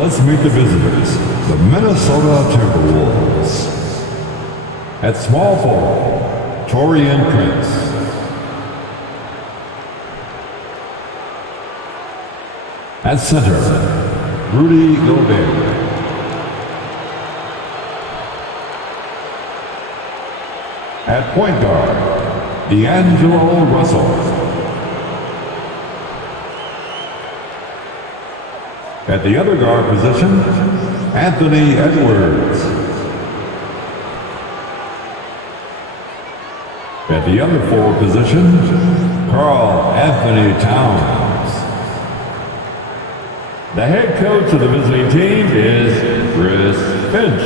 Let's meet the visitors, the Minnesota Timberwolves. At small forward, Taurean Prince. At center, Rudy Gobert. At point guard, D'Angelo Russell. At the other guard position, Anthony Edwards. At the other forward position, Karl Anthony Towns. The head coach of the visiting team is Chris Finch.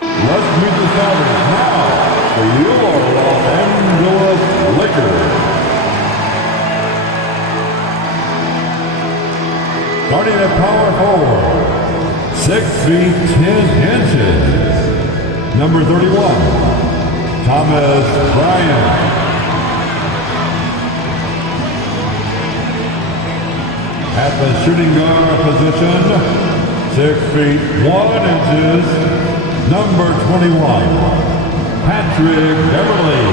Let's meet the starters now for your Los Angeles Lakers. Starting at power forward, 6 feet 10 inches, number 31, Thomas Bryant. At the shooting guard position, 6 feet 1 inches, number 21, Patrick Beverly.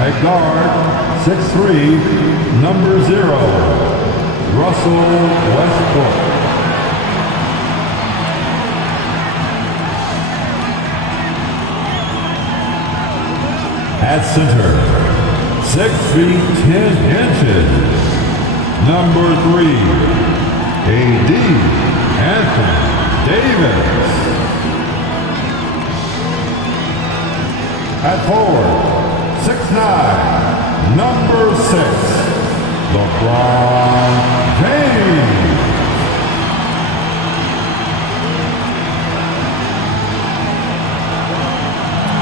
At guard, 6'3", number 0, Russell Westbrook. At center, 6 feet 10 inches, number 3, A.D. Anthony Davis. At forward, 6'9", number 6, LeBron James.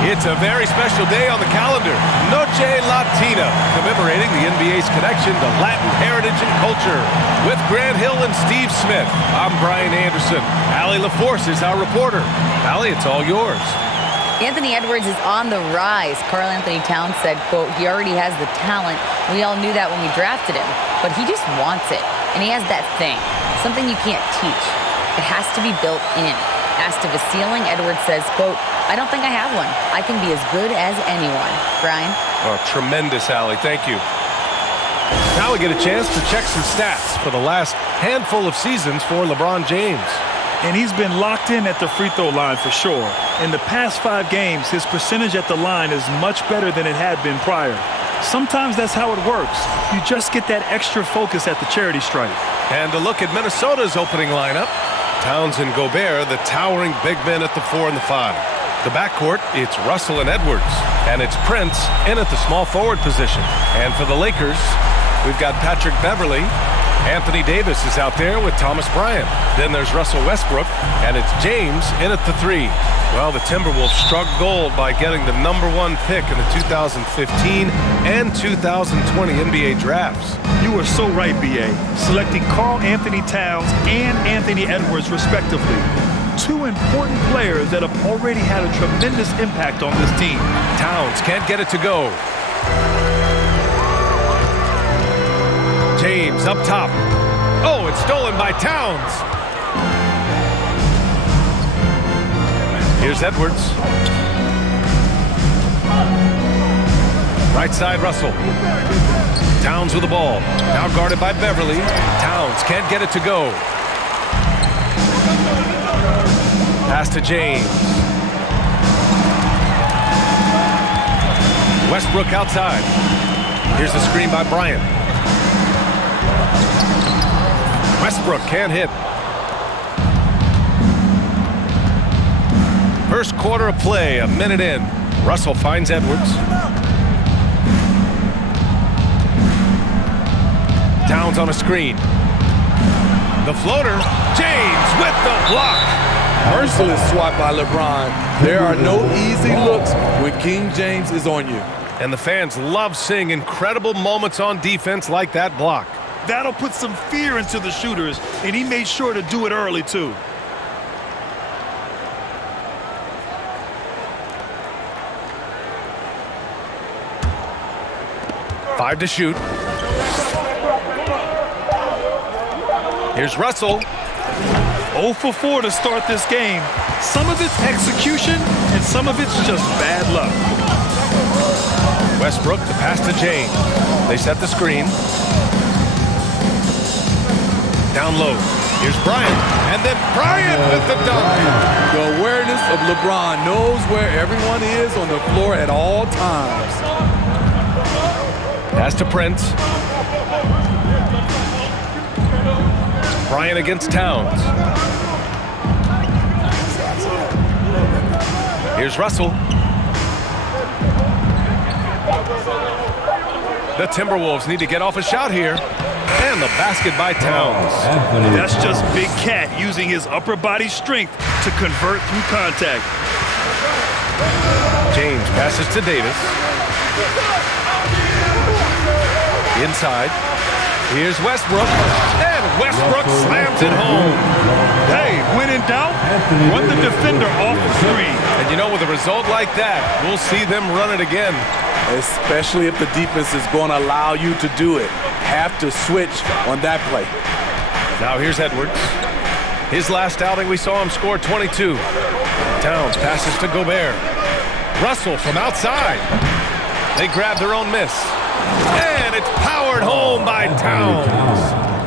It's a very special day on the calendar, Noche Latina, commemorating the NBA's connection to Latin heritage and culture. With Grant Hill and Steve Smith, I'm Brian Anderson. Allie LaForce is our reporter. Allie, it's all yours. Anthony Edwards is on the rise. Karl Anthony Towns said, quote, he already has the talent. We all knew that when we drafted him, but he just wants it. And he has that thing, something you can't teach. It has to be built in. Asked of a ceiling, Edwards says, quote, I don't think I have one. I can be as good as anyone. Brian? Oh, tremendous, Allie. Thank you. Now we get a chance to check some stats for the last handful of seasons for LeBron James. And he's been locked in at the free throw line for sure. In the past 5 games, his percentage at the line is much better than it had been prior. Sometimes that's how it works. You just get that extra focus at the charity stripe. And a look at Minnesota's opening lineup. Towns and Gobert, the towering big men at the 4 and the 5. The backcourt, it's Russell and Edwards. And it's Prince in at the small forward position. And for the Lakers, we've got Patrick Beverly. Anthony Davis is out there with Thomas Bryant. Then there's Russell Westbrook, and it's James in at the 3. Well, the Timberwolves struck gold by getting the #1 pick in the 2015 and 2020 NBA drafts. You are so right, B.A. Selecting Karl Anthony Towns and Anthony Edwards, respectively. 2 important players that have already had a tremendous impact on this team. Towns can't get it to go. James up top. Oh, it's stolen by Towns. Here's Edwards. Right side, Russell. Towns with the ball. Now guarded by Beverly. Towns can't get it to go. Pass to James. Westbrook outside. Here's the screen by Bryant. Westbrook can't hit. First quarter of play, a minute in. Russell finds Edwards. Towns on a screen. The floater. James with the block. Merciless swat by LeBron. There are no easy looks when King James is on you. And the fans love seeing incredible moments on defense like that block. That'll put some fear into the shooters, and he made sure to do it early, too. 5 to shoot. Here's Russell. 0 for 4 to start this game. Some of it's execution, and some of it's just bad luck. Westbrook, the pass to James. They set the screen. Down low. Here's Bryant. And then Bryant with the dunk. The awareness of LeBron knows where everyone is on the floor at all times. Pass to Prince. Bryant against Towns. Here's Russell. The Timberwolves need to get off a shot here. And the basket by Towns. That's just Big Cat using his upper body strength to convert through contact. James passes to Davis. Inside. Here's Westbrook. And Westbrook slams it home. Hey, when in doubt, run the defender off the screen. And you know, with a result like that, we'll see them run it again. Especially if the defense is going to allow you to do it. Have to switch on that play. Now here's Edwards. His last outing, we saw him score 22. Towns passes to Gobert. Russell from outside. They grab their own miss. And it's powered home by Towns.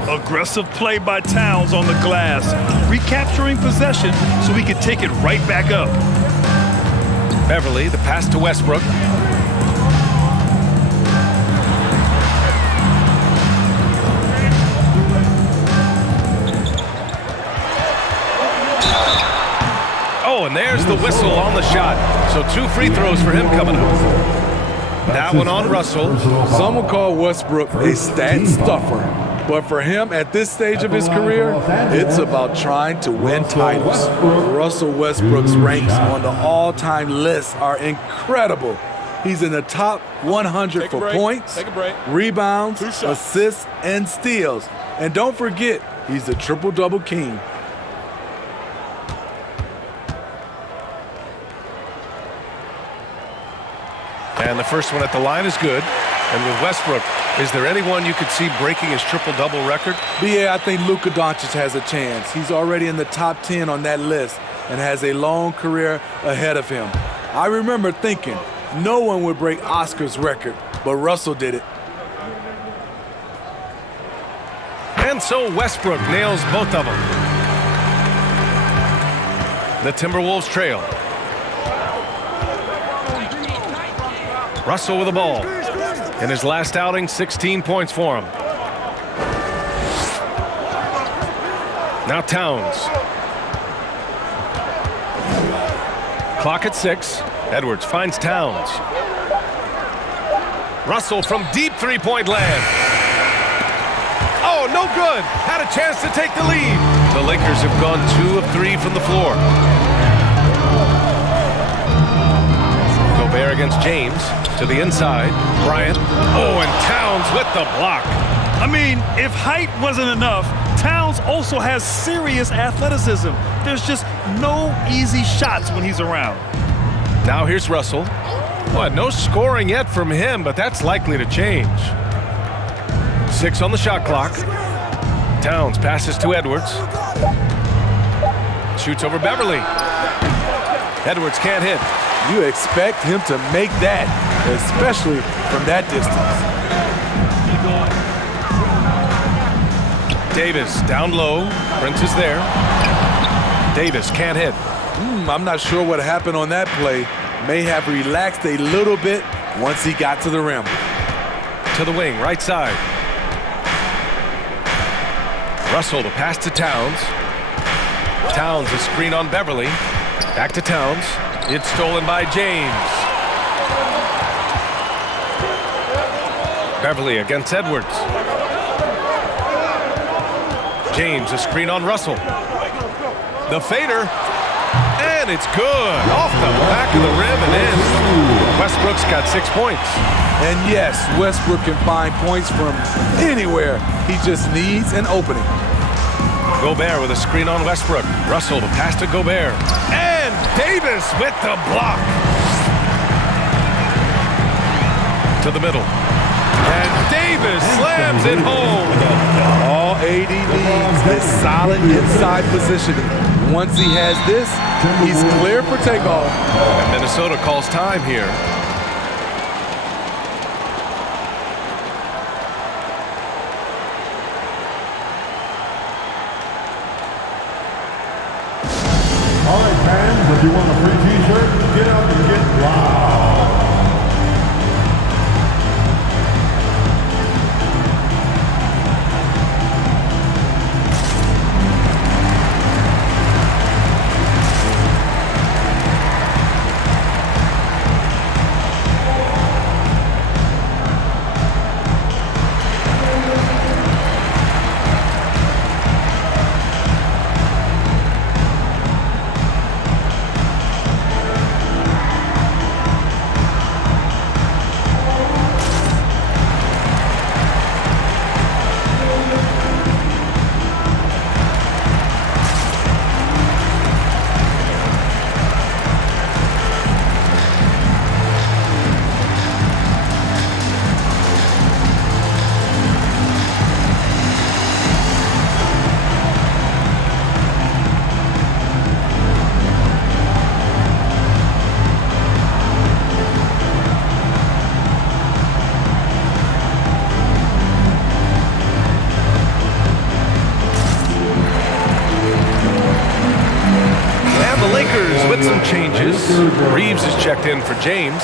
Aggressive play by Towns on the glass, recapturing possession so he can take it right back up. Beverly, the pass to Westbrook. Oh, and there's the whistle on the shot. So 2 free throws for him coming up. That one on Russell. Some would call Westbrook a stat stuffer. But for him, at this stage of his career, it's about trying to win titles. Russell Westbrook's ranks on the all-time list are incredible. He's in the top 100 for points, rebounds, assists, and steals. And don't forget, he's the triple-double king. And the first one at the line is good. And with Westbrook, is there anyone you could see breaking his triple-double record? Yeah, I think Luka Doncic has a chance. He's already in the top 10 on that list and has a long career ahead of him. I remember thinking no one would break Oscar's record, but Russell did it. And so Westbrook nails both of them. The Timberwolves trail. Russell with the ball. In his last outing, 16 points for him. Now Towns. Clock at 6. Edwards finds Towns. Russell from deep three-point land. Oh, no good. Had a chance to take the lead. The Lakers have gone 2 of 3 from the floor. Gobert against James. To the inside. Bryant. Oh, and Towns with the block. I mean, if height wasn't enough, Towns also has serious athleticism. There's just no easy shots when he's around. Now here's Russell. Well, no scoring yet from him, but that's likely to change. 6 on the shot clock. Towns passes to Edwards. Shoots over Beverly. Edwards can't hit. You expect him to make that, especially from that distance. Davis down low. Prince is there. Davis can't hit. I'm not sure what happened on that play. May have relaxed a little bit once he got to the rim. To the wing, right side. Russell, the pass to Towns. Towns, a screen on Beverly. Back to Towns. It's stolen by James. Beverly against Edwards. James, a screen on Russell. The fader. And it's good. Off the back of the rim and in. Westbrook's got 6 points. And yes, Westbrook can find points from anywhere. He just needs an opening. Gobert with a screen on Westbrook. Russell, the pass to Gobert. And Davis with the block. To the middle. And Davis slams it home. All AD needs is solid inside positioning. Once he has this, he's clear for takeoff. And Minnesota calls time here. All right, fans, if you want a free t-shirt, get up and get loud. With some changes, Reeves is checked in for James.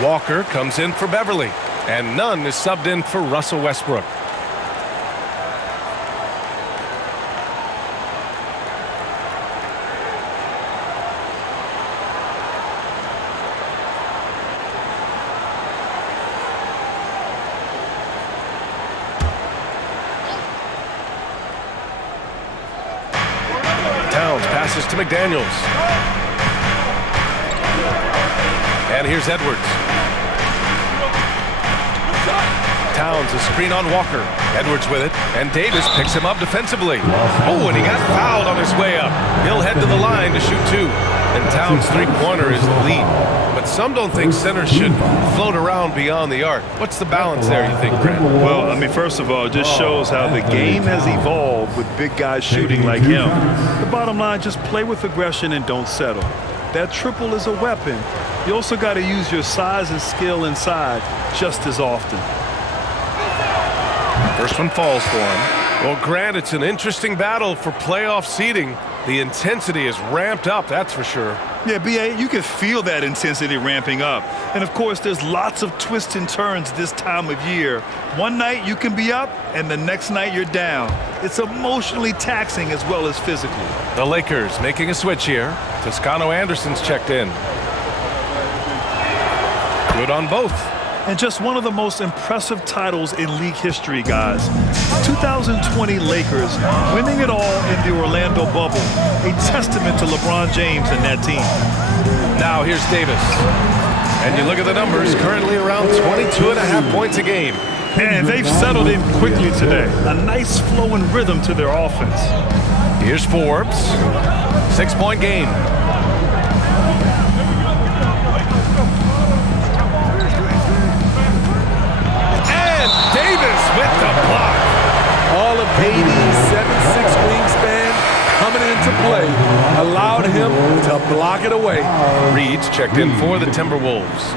Walker comes in for Beverly. And Nunn is subbed in for Russell Westbrook. Towns passes to McDaniels. And here's Edwards. Towns, a screen on Walker. Edwards with it, and Davis picks him up defensively. Oh, and he got fouled on his way up. He'll head to the line to shoot two. And Towns' three-pointer is the lead. But some don't think centers should float around beyond the arc. What's the balance there, you think, Brent? Well, I mean, first of all, it just shows how the game has evolved with big guys shooting like him. The bottom line, just play with aggression and don't settle. That triple is a weapon. You also got to use your size and skill inside just as often. First one falls for him. Well, Grant, it's an interesting battle for playoff seeding. The intensity is ramped up, that's for sure. Yeah, B.A., you can feel that intensity ramping up. And, of course, there's lots of twists and turns this time of year. One night you can be up, and the next night you're down. It's emotionally taxing as well as physically. The Lakers making a switch here. Toscano Anderson's checked in. Good on both. And just one of the most impressive titles in league history, guys. 2020 Lakers winning it all in the Orlando bubble. A testament to LeBron James and that team. Now here's Davis. And you look at the numbers, currently around 22.5 points a game. And they've settled in quickly today. A nice flow and rhythm to their offense. Here's Forbes. 6-point game. Davis with the block. All of KD's 7'6" wingspan coming into play allowed him to block it away. Reed's checked in for the Timberwolves.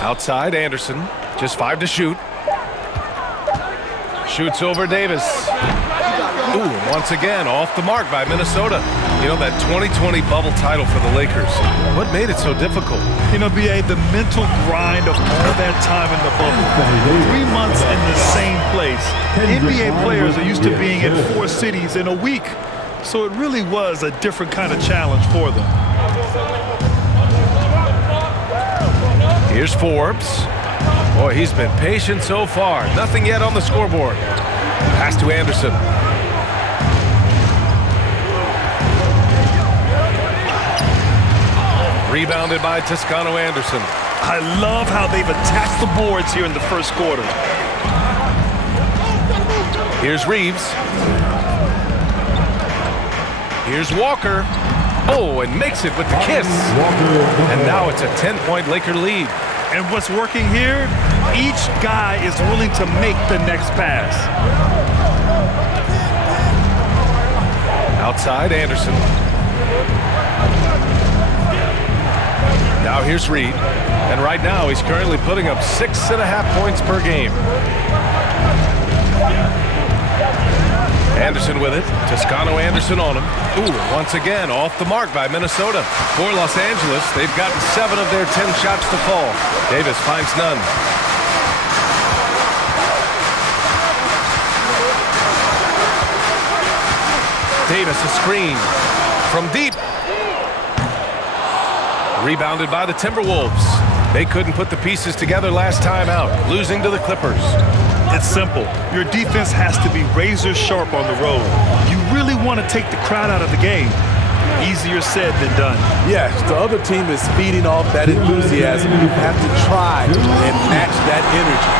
Outside, Anderson. Just 5 to shoot. Shoots over Davis. Ooh, once again, off the mark by Minnesota. You know, that 2020 bubble title for the Lakers. What made it so difficult? You know, B.A., the mental grind of all that time in the bubble. 3 months in the same place. NBA players are used to being in 4 cities in a week. So it really was a different kind of challenge for them. Here's Forbes. Boy, he's been patient so far. Nothing yet on the scoreboard. Pass to Anderson. Rebounded by Toscano Anderson. I love how they've attacked the boards here in the first quarter. Here's Reeves. Here's Walker. Oh, and makes it with the kiss. And now it's a 10-point Laker lead. And what's working here? Each guy is willing to make the next pass. Outside, Anderson. Now here's Reed. And right now, he's currently putting up 6.5 points per game. Anderson with it. Toscano Anderson on him. Ooh, once again, off the mark by Minnesota. For Los Angeles, they've gotten 7 of their 10 shots to fall. Davis finds none. Davis a screen from deep. Rebounded by the Timberwolves. They couldn't put the pieces together last time out, losing to the Clippers. It's simple. Your defense has to be razor sharp on the road. You really want to take the crowd out of the game. Easier said than done. Yes, the other team is feeding off that enthusiasm. You have to try and match that energy.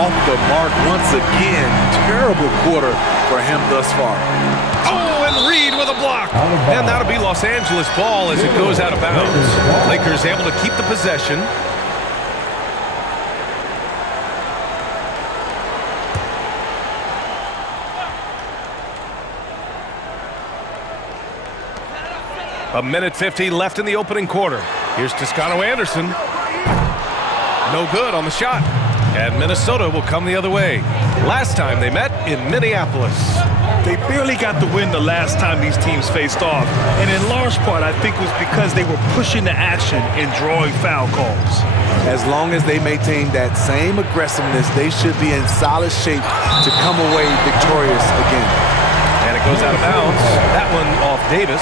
Off the mark once again. Terrible quarter for him thus far. Oh, and Reed with a block. And that'll be Los Angeles ball as it goes out of bounds. Lakers able to keep the possession. A minute 50 left in the opening quarter. Here's Toscano Anderson. No good on the shot. And Minnesota will come the other way. Last time they met in Minneapolis. They barely got the win the last time these teams faced off. And in large part, I think it was because they were pushing the action and drawing foul calls. As long as they maintain that same aggressiveness, they should be in solid shape to come away victorious again. And it goes out of bounds. That one off Davis.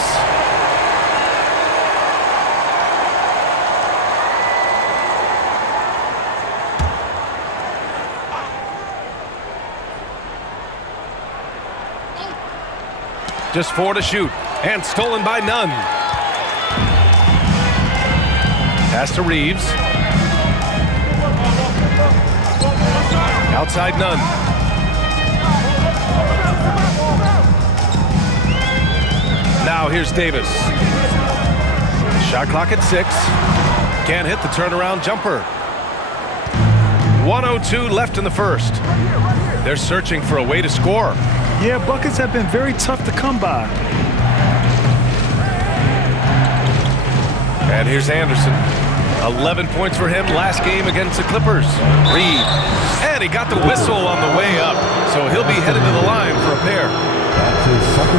Just 4 to shoot, and stolen by Nunn. Pass to Reeves. Outside Nunn. Now here's Davis. Shot clock at 6. Can't hit the turnaround jumper. 1:02 left in the first. They're searching for a way to score. Yeah, buckets have been very tough to come by. And here's Anderson. 11 points for him last game against the Clippers. Reed. And he got the whistle on the way up, so he'll be headed to the line for a pair.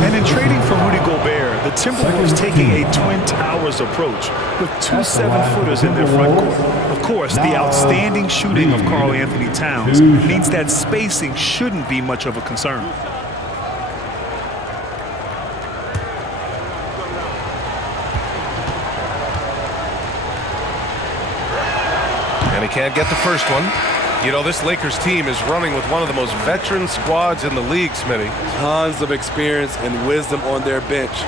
And in trading for Rudy Gobert, the Timberwolves taking a Twin Towers approach with 2 7-footers in their front court. Of course, the outstanding shooting of Karl Anthony Towns means that spacing shouldn't be much of a concern. And he can't get the first one. You know, this Lakers team is running with one of the most veteran squads in the league, Smitty. Tons of experience and wisdom on their bench.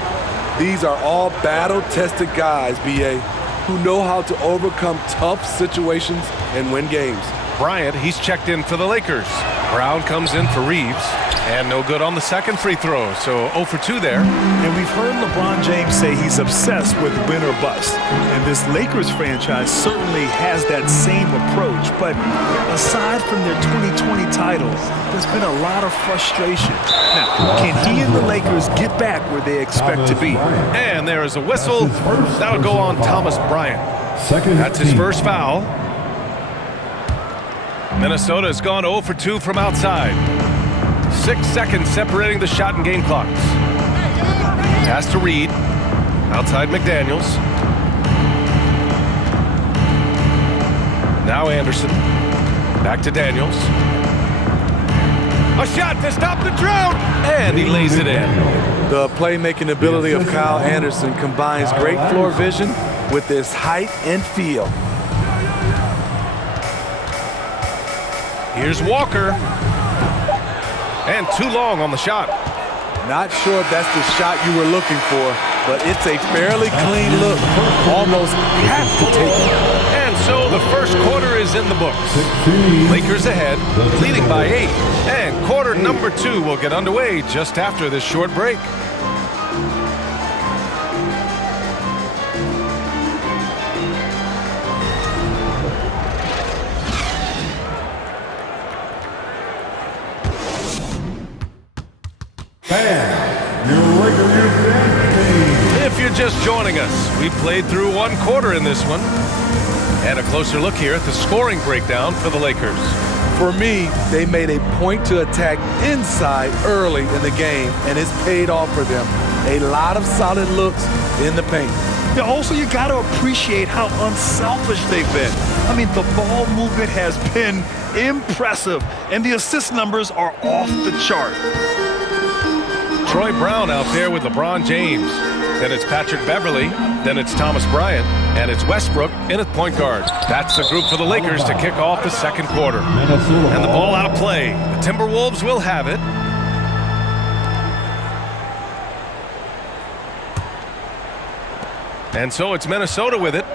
These are all battle-tested guys, B.A., who know how to overcome tough situations and win games. Bryant, he's checked in for the Lakers. Brown comes in for Reeves. And no good on the second free throw, so 0 for 2 there. And we've heard LeBron James say he's obsessed with win or bust. And this Lakers franchise certainly has that same approach. But aside from their 2020 title, there's been a lot of frustration. Now, can he and the Lakers get back where they expect to be? And there is a whistle. That'll go on Thomas Bryant. That's his first foul. Minnesota has gone 0 for 2 from outside. 6 seconds separating the shot and game clocks. Pass to Reed. Outside McDaniels. Now Anderson. Back to Daniels. A shot to stop the drought. And he lays it in. The playmaking ability of Kyle Anderson combines great floor vision with his height and feel. Here's Walker. And too long on the shot. Not sure if that's the shot you were looking for, but it's a fairly clean look. Almost have to take it. And so the first quarter is in the books. Lakers ahead, leading by 8. And quarter number 2 will get underway just after this short break. If you're just joining us, we played through one quarter in this one. And a closer look here at the scoring breakdown for the Lakers. For me, they made a point to attack inside early in the game, and it's paid off for them. A lot of solid looks in the paint. Yeah, also, you got to appreciate how unselfish they've been. I mean, the ball movement has been impressive, and the assist numbers are off the chart. Troy Brown out there with LeBron James. Then it's Patrick Beverly. Then it's Thomas Bryant. And it's Westbrook in at point guard. That's the group for the Lakers to kick off the second quarter. And the ball out of play. The Timberwolves will have it. And so it's Minnesota with it,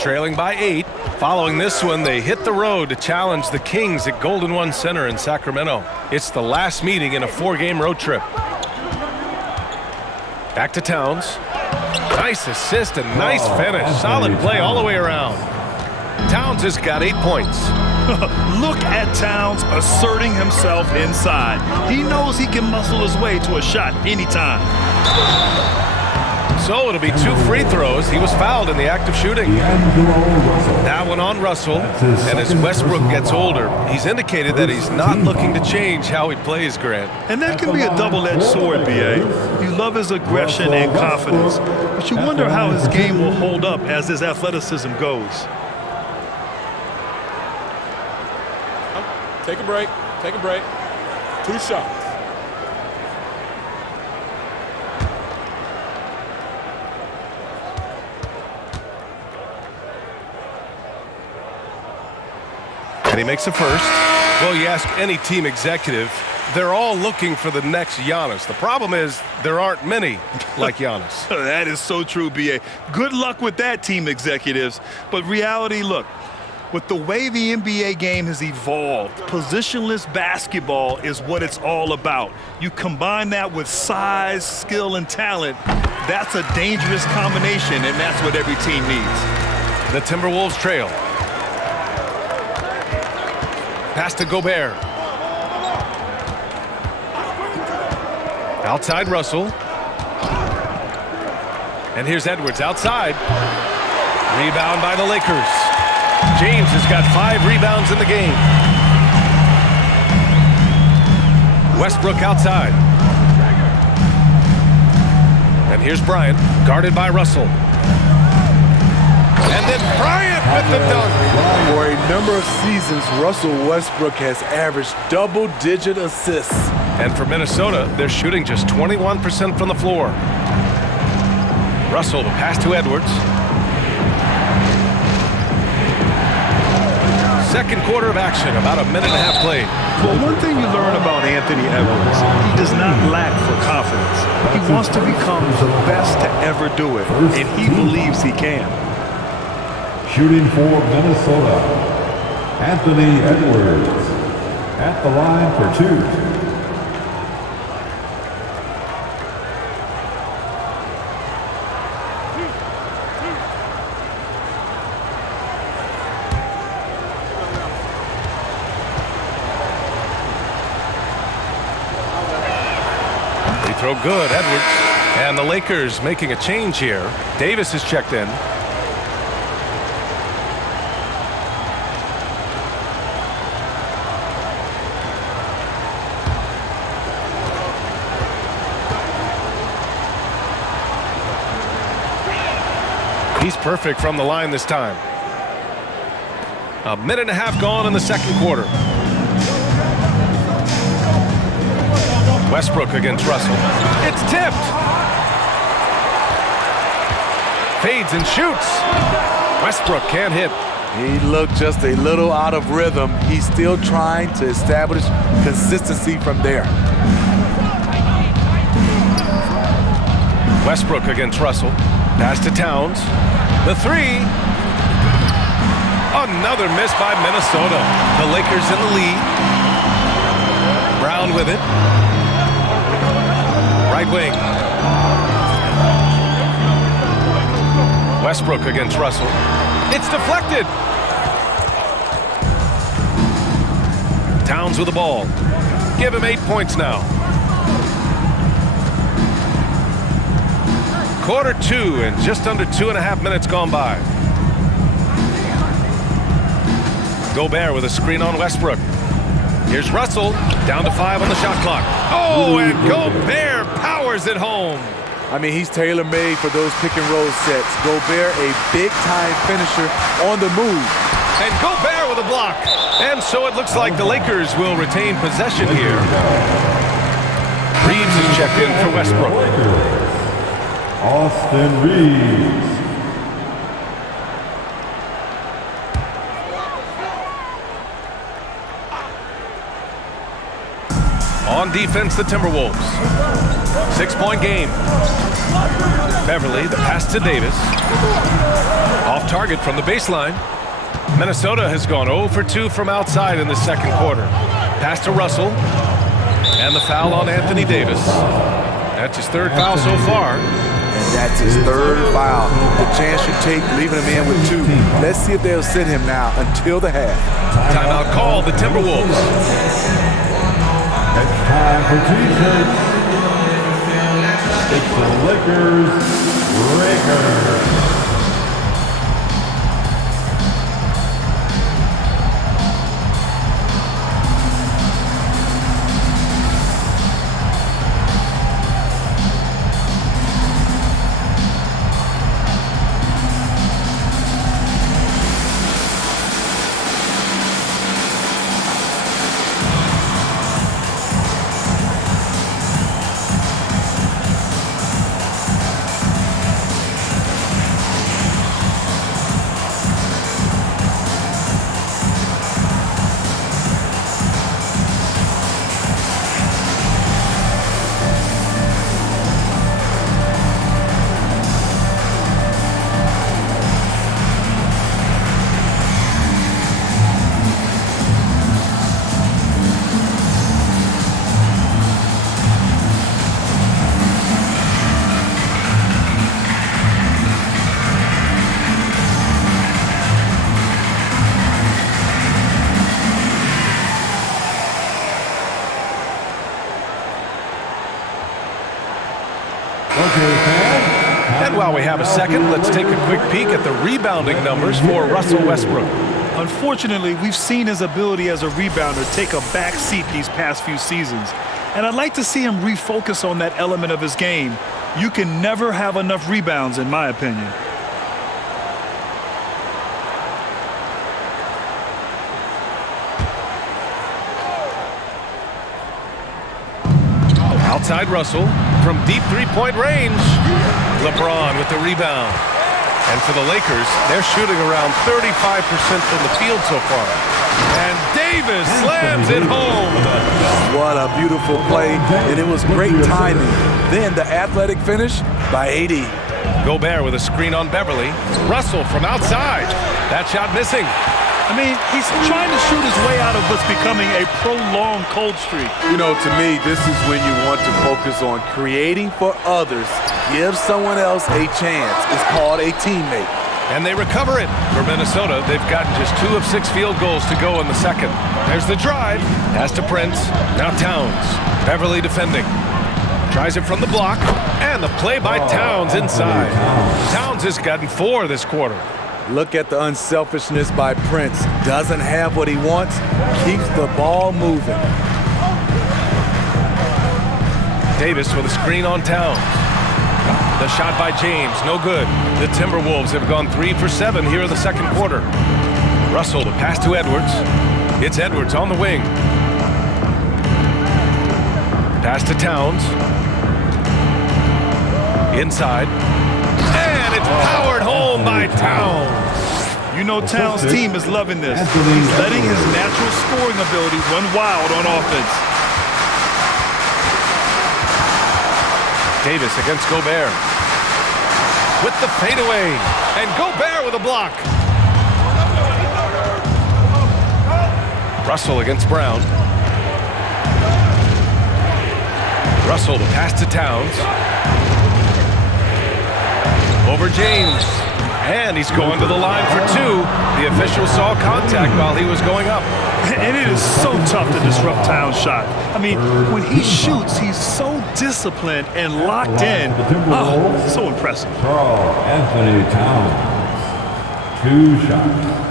trailing by 8. Following this one, they hit the road to challenge the Kings at Golden One Center in Sacramento. It's the last meeting in a 4-game road trip. Back to Towns. Nice assist and nice finish. Solid play all the way around. Towns has got 8 points. Look at Towns asserting himself inside. He knows he can muscle his way to a shot anytime. So it'll be 2 free throws. He was fouled in the act of shooting. That one on Russell. And as Westbrook gets older, he's indicated that he's not looking to change how he plays, Grant. And that can be a double-edged sword, B.A. You love his aggression and confidence, but you wonder how his game will hold up as his athleticism goes. Take a break. Take a break. 2 shots. And he makes a first. Well, you ask any team executive, they're all looking for the next Giannis. The problem is there aren't many like Giannis. That is so true, B.A. Good luck with that, team executives. But reality, look, with the way the NBA game has evolved, positionless basketball is what it's all about. You combine that with size, skill, and talent, that's a dangerous combination, and that's what every team needs. The Timberwolves trail. Pass to Gobert. Outside Russell. And here's Edwards outside. Rebound by the Lakers. James has got 5 rebounds in the game. Westbrook outside. And here's Bryant, guarded by Russell. And then Bryant with the dunk. For a number of seasons, Russell Westbrook has averaged double-digit assists. And for Minnesota, they're shooting just 21% from the floor. Russell, the pass to Edwards. Second quarter of action, about a minute and a half played. Well, one thing you learn about Anthony Edwards, he does not lack for confidence. He wants to become the best to ever do it, and he believes he can. Shooting for Minnesota, Anthony Edwards at the line for 2. Free throw good, Edwards. And the Lakers making a change here. Davis is checked in. He's perfect from the line this time. A minute and a half gone in the second quarter. Westbrook against Russell. It's tipped. Fades and shoots. Westbrook can't hit. He looked just a little out of rhythm. He's still trying to establish consistency from there. Westbrook against Russell. Pass to Towns. The 3. Another miss by Minnesota. The Lakers in the lead. Brown with it. Right wing. Westbrook against Russell. It's deflected. Towns with the ball. Give him 8 points now. Quarter 2 and just under 2.5 minutes gone by. Gobert with a screen on Westbrook. Here's Russell, down to 5 on the shot clock. Oh, and Gobert powers it home. I mean, he's tailor-made for those pick-and-roll sets. Gobert, a big-time finisher on the move. And Gobert with a block. And so it looks like the Lakers will retain possession here. Reeves is checked in for Westbrook. Austin Reeves. On defense, the Timberwolves. 6-point game. Beverly, the pass to Davis. Off target from the baseline. Minnesota has gone 0 for 2 from outside in the second quarter. Pass to Russell. And the foul on Anthony Davis. That's his 3rd foul so far. And that's his 3rd foul. The chance you take leaving him in with 2. Let's see if they'll sit him now until the half. Timeout call, the Timberwolves. It's time for T-shirts. It's the Lakers. And while we have a second, let's take a quick peek at the rebounding numbers for Russell Westbrook. Unfortunately, we've seen his ability as a rebounder take a back seat these past few seasons. And I'd like to see him refocus on that element of his game. You can never have enough rebounds, in my opinion. Outside Russell from deep three-point range. LeBron with the rebound. And for the Lakers, they're shooting around 35% from the field so far. And Davis slams it home. What a beautiful play, and it was great timing. Then the athletic finish by AD. Gobert with a screen on Beverly. Russell from outside. That shot missing. I mean, he's trying to shoot his way out of what's becoming a prolonged cold streak. You know, to me, this is when you want to focus on creating for others. Give someone else a chance. It's called a teammate. And they recover it. For Minnesota, they've gotten just 2 of 6 field goals to go in the second. There's the drive. Pass to Prince. Now Towns. Beverly defending. Tries it from the block. And the play by Towns inside. Towns has gotten 4 this quarter. Look at the unselfishness by Prince. Doesn't have what he wants. Keeps the ball moving. Davis with a screen on Towns. The shot by James, no good. The Timberwolves have gone 3 for 7 here in the second quarter. Russell, the pass to Edwards. It's Edwards on the wing. Pass to Towns. Inside. And it's powered home by Towns. You know Towns' team is loving this. He's letting his natural scoring ability run wild on offense. Davis against Gobert. With the fadeaway. And Gobert with a block. Russell against Brown. Russell to pass to Towns. Over James. And he's going to the line for two. The official saw contact while he was going up. And it is so tough to disrupt Towns' shot. I mean, when he shoots, he's so disciplined and locked in. Oh, so impressive. Carl Anthony Towns. 2 shots.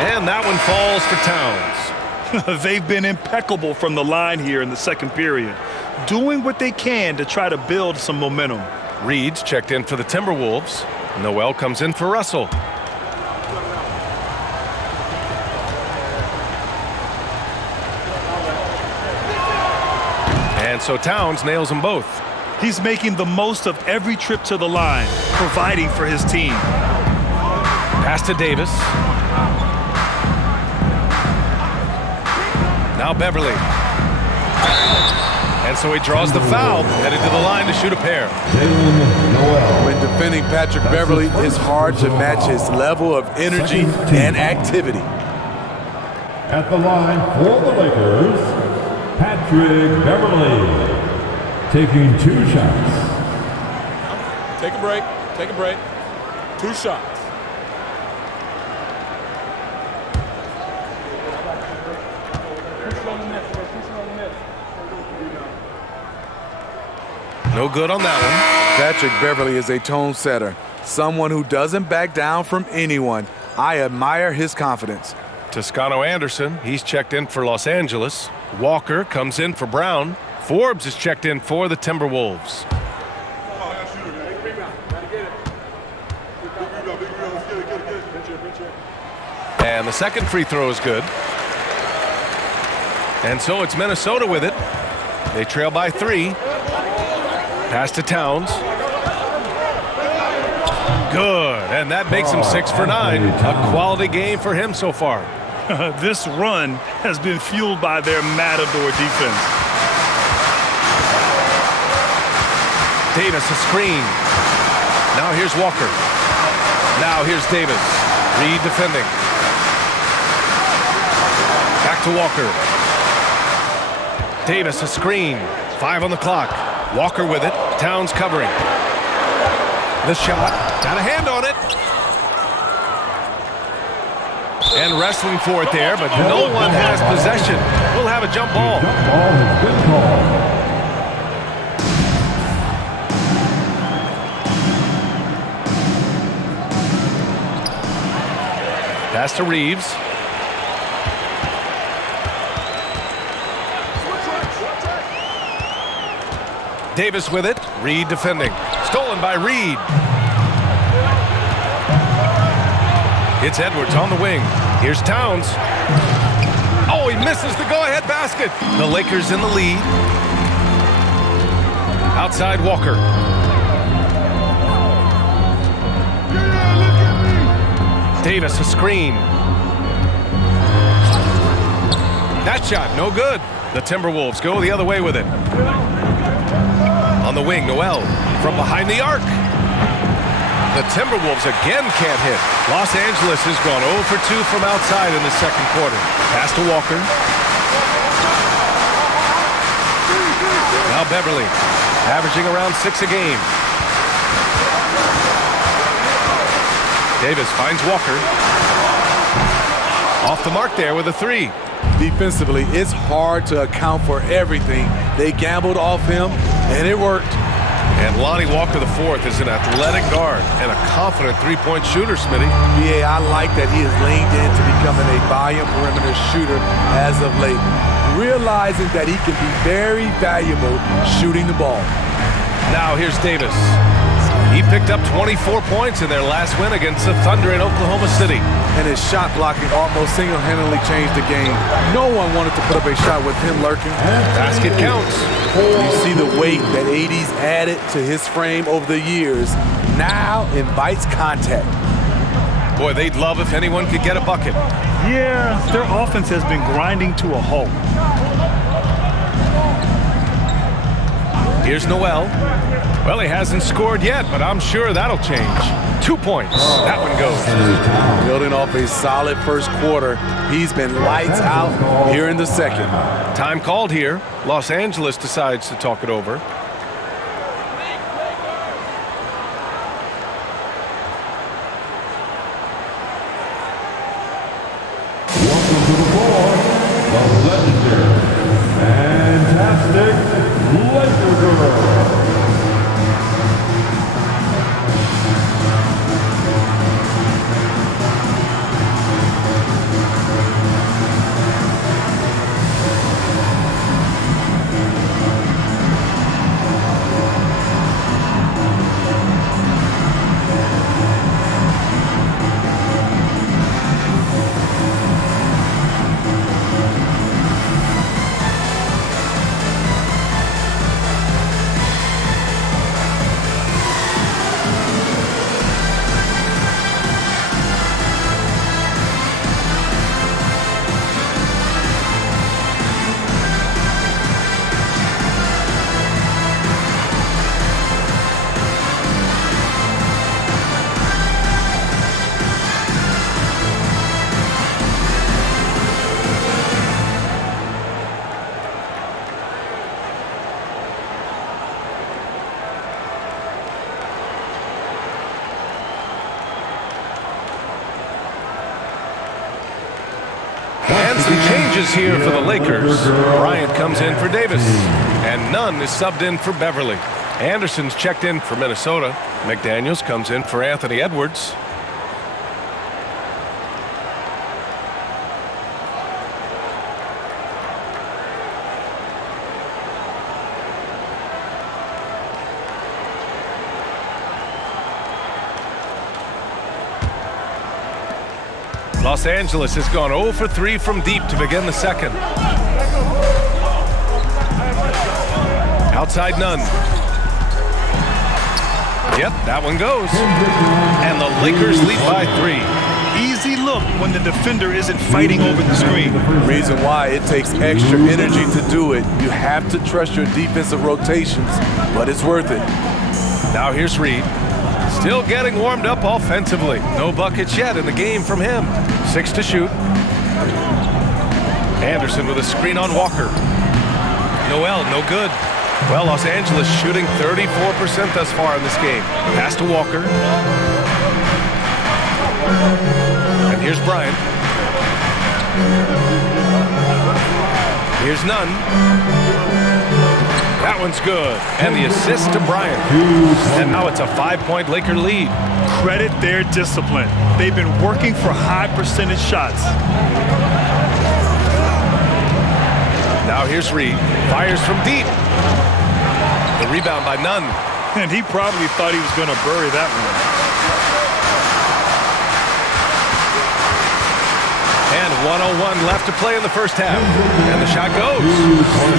And that one falls for Towns. They've been impeccable from the line here in the second period, doing what they can to try to build some momentum. Reed's checked in for the Timberwolves. Noel comes in for Russell. And so Towns nails them both. He's making the most of every trip to the line, providing for his team. Pass to Davis. Now Beverly. And so he draws the foul, headed to the line to shoot a pair. When defending Patrick Beverly, it's hard to match his level of energy and activity. At the line for the Lakers, Patrick Beverly. Taking 2 shots. Take a break. Take a break. 2 shots. No good on that one. Patrick Beverly is a tone setter, someone who doesn't back down from anyone. I admire his confidence. Toscano Anderson, he's checked in for Los Angeles. Walker comes in for Brown. Forbes is checked in for the Timberwolves. And the second free throw is good. And so it's Minnesota with it. They trail by 3. Pass to Towns. Good, and that makes him 6 for 9. A quality game for him so far. This run has been fueled by their matador defense. Davis a screen. Now here's Walker. Now here's Davis. Reed defending. Back to Walker. Davis a screen. 5 on the clock. Walker with it. Towns covering. The shot. Got a hand on it. And wrestling for it there, but no one has possession. We'll have a jump ball. Jump ball has been called. Pass to Reeves. Davis with it. Reed defending. Stolen by Reed. It's Edwards on the wing. Here's Towns. Oh, he misses the go-ahead basket. The Lakers in the lead. Outside Walker. Davis a screen. That shot, no good. The Timberwolves go the other way with it. On the wing, Noel from behind the arc. The Timberwolves again can't hit. Los Angeles has gone 0 for 2 from outside in the second quarter. Pass to Walker. Now Beverly, averaging around 6 a game. Davis finds Walker. Off the mark there with a 3. Defensively, it's hard to account for everything. They gambled off him, and it worked. And Lonnie Walker IV is an athletic guard and a confident three-point shooter, Smitty. Yeah, I like that he has leaned into becoming a volume perimeter shooter as of late, realizing that he can be very valuable shooting the ball. Now here's Davis. He picked up 24 points in their last win against the Thunder in Oklahoma City. And his shot blocking almost single-handedly changed the game. No one wanted to put up a shot with him lurking. Basket counts. You see the weight that AD's added to his frame over the years now invites contact. Boy, they'd love if anyone could get a bucket. Yeah, their offense has been grinding to a halt. Here's Noel. Well, he hasn't scored yet, but I'm sure that'll change. 2 points. That one goes. Building off a solid first quarter, he's been lights out here in the second. Time called here. Los Angeles decides to talk it over. Welcome to the floor, the legendary, fantastic Laker Girl. And some changes here for the Lakers. Bryant comes in for Davis. And Nunn is subbed in for Beverly. Anderson's checked in for Minnesota. McDaniels comes in for Anthony Edwards. Los Angeles has gone 0 for 3 from deep to begin the second. Outside Nunn. Yep, that one goes. And the Lakers lead by 3. Easy look when the defender isn't fighting over the screen. Reason why it takes extra energy to do it. You have to trust your defensive rotations, but it's worth it. Now here's Reed. Still getting warmed up offensively. No buckets yet in the game from him. 6 to shoot. Anderson with a screen on Walker. Noel, no good. Well, Los Angeles shooting 34% thus far in this game. Pass to Walker. And here's Bryant. Here's Nunn. That one's good. And the assist to Bryant. And now it's a 5-point Laker lead. Credit their discipline. They've been working for high percentage shots. Now here's Reed. Fires from deep. The rebound by Nunn. And he probably thought he was going to bury that one. And 1:01 left to play in the first half. And the shot goes.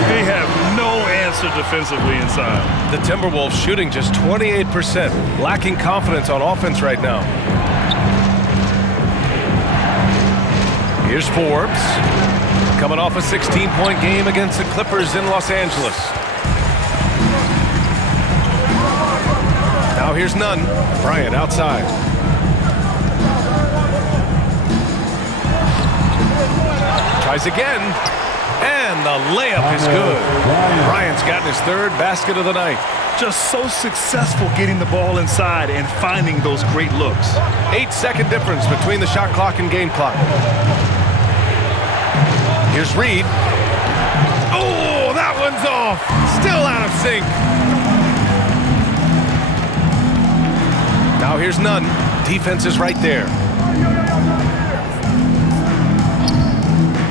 They have no answer defensively inside. The Timberwolves shooting just 28%. Lacking confidence on offense right now. Here's Forbes. Coming off a 16-point game against the Clippers in Los Angeles. Now here's Nunn. Bryant outside. Tries again. And the layup is good. Bryant's gotten his 3rd basket of the night. Just so successful getting the ball inside and finding those great looks. 8-second difference between the shot clock and game clock. Here's Reed. Oh, that one's off. Still out of sync. Now here's Nunn. Defense is right there.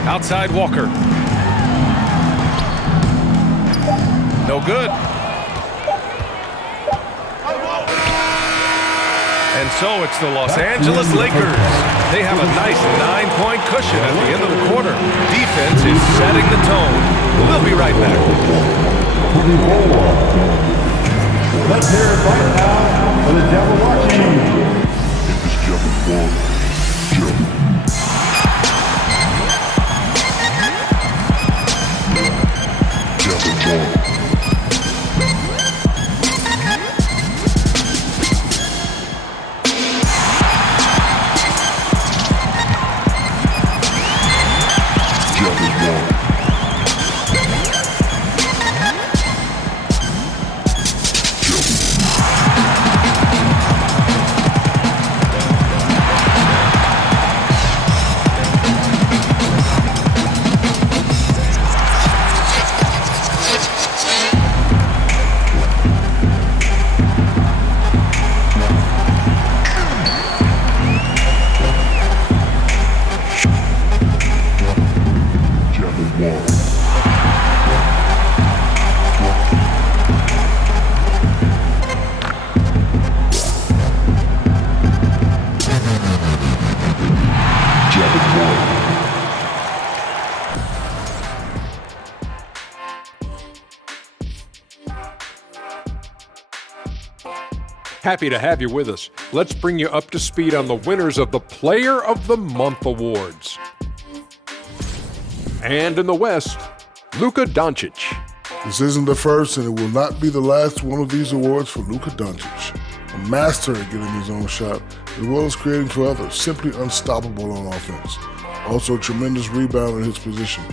Outside Walker. No good. And so it's the Los Angeles Lakers. They have a nice 9-point cushion at the end of the quarter. Defense is setting the tone. We'll be right back. Let's hear it right now for the Jabberwocky. It is Jabberwocky. Happy to have you with us. Let's bring you up to speed on the winners of the Player of the Month awards. And in the West, Luka Doncic. This isn't the first, and it will not be the last one of these awards for Luka Doncic. A master at getting his own shot, as well as creating for others, simply unstoppable on offense. Also a tremendous rebounder in his position.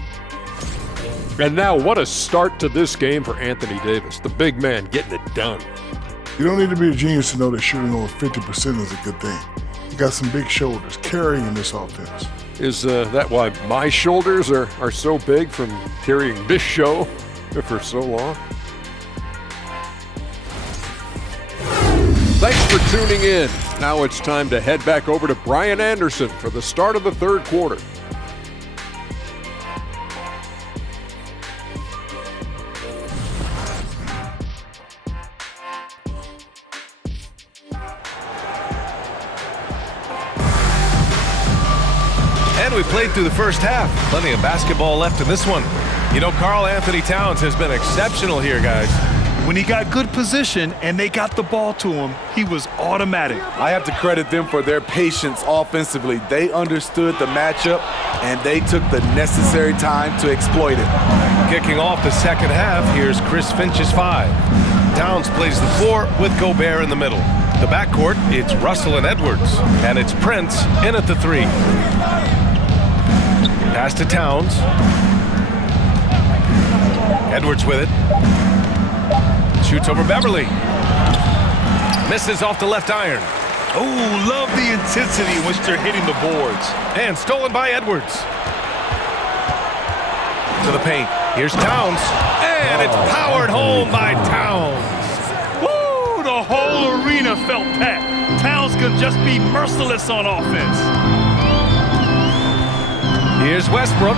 And now, what a start to this game for Anthony Davis, the big man getting it done. You don't need to be a genius to know that shooting over 50% is a good thing. He got some big shoulders carrying this offense. Is that why my shoulders are so big from carrying this show for so long? Thanks for tuning in. Now it's time to head back over to Brian Anderson for the start of the third quarter. And we played through the first half. Plenty of basketball left in this one. You know, Karl Anthony Towns has been exceptional here, guys. When he got good position and they got the ball to him, he was automatic. I have to credit them for their patience offensively. They understood the matchup, and they took the necessary time to exploit it. Kicking off the second half, here's Chris Finch's 5. Towns plays the 4 with Gobert in the middle. The backcourt, it's Russell and Edwards. And it's Prince in at the 3. Pass to Towns. Edwards with it. Shoots over Beverly. Misses off the left iron. Oh, love the intensity in which they're hitting the boards. And stolen by Edwards. To the paint. Here's Towns. And it's powered home by Towns. Woo! The whole arena felt packed. Towns can just be merciless on offense. Here's Westbrook,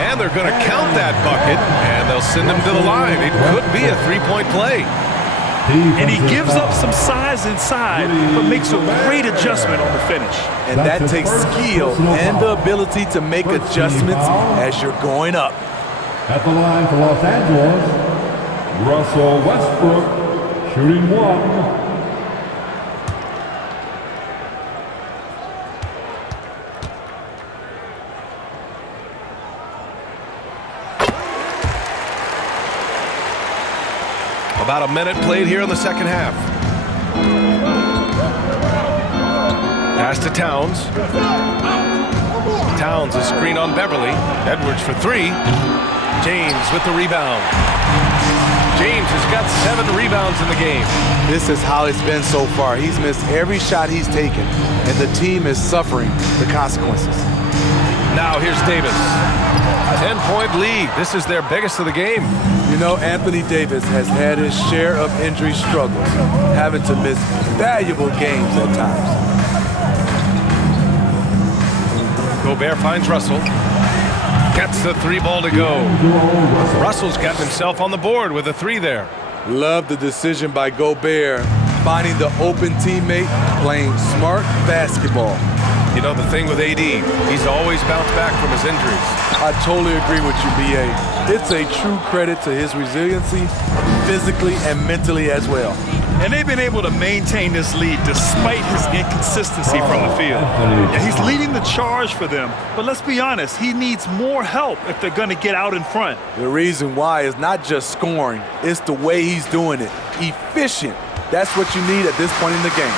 and they're going to count that bucket, and they'll send him to the line. It could be a three-point play. And he gives up some size inside, but makes a great adjustment on the finish. And that takes skill and the ability to make adjustments as you're going up. At the line for Los Angeles, Russell Westbrook, shooting 1. About a minute played here in the second half. Pass to Towns. Towns is screen on Beverly. Edwards for 3. James with the rebound. James has got 7 rebounds in the game. This is how it's been so far. He's missed every shot he's taken, and the team is suffering the consequences. Now here's Davis. 10-point lead. This is their biggest of the game. You know, Anthony Davis has had his share of injury struggles, having to miss valuable games at times. Gobert finds Russell. Gets the 3 ball to go. Russell's gotten himself on the board with a 3 there. Love the decision by Gobert, finding the open teammate, playing smart basketball. You know, the thing with AD, he's always bounced back from his injuries. I totally agree with you, B.A. It's a true credit to his resiliency, physically and mentally as well. And they've been able to maintain this lead despite his inconsistency from the field. Yeah, he's leading the charge for them, but let's be honest, he needs more help if they're going to get out in front. The reason why is not just scoring, it's the way he's doing it. Efficient. That's what you need at this point in the game.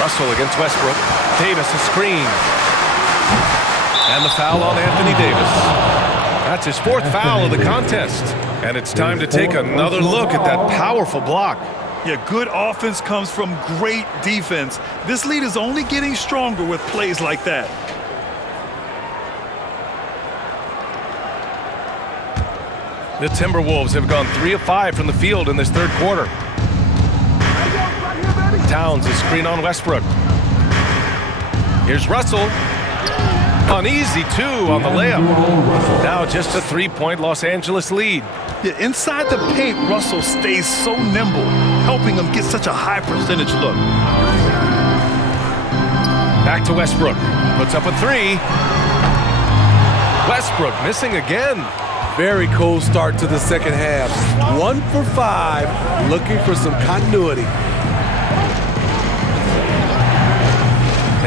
Russell against Westbrook. Davis a screen. And the foul on Anthony Davis. That's his 4th foul of the contest. And it's time to take another look at that powerful block. Yeah, good offense comes from great defense. This lead is only getting stronger with plays like that. The Timberwolves have gone 3 of 5 from the field in this third quarter. Towns is screen on Westbrook. Here's Russell. An easy 2 on the layup. Now just a 3-point Los Angeles lead. Yeah, inside the paint, Russell stays so nimble, helping him get such a high percentage look. Back to Westbrook. Puts up a 3. Westbrook missing again. very cold start to the second half. 1 for 5, looking for some continuity.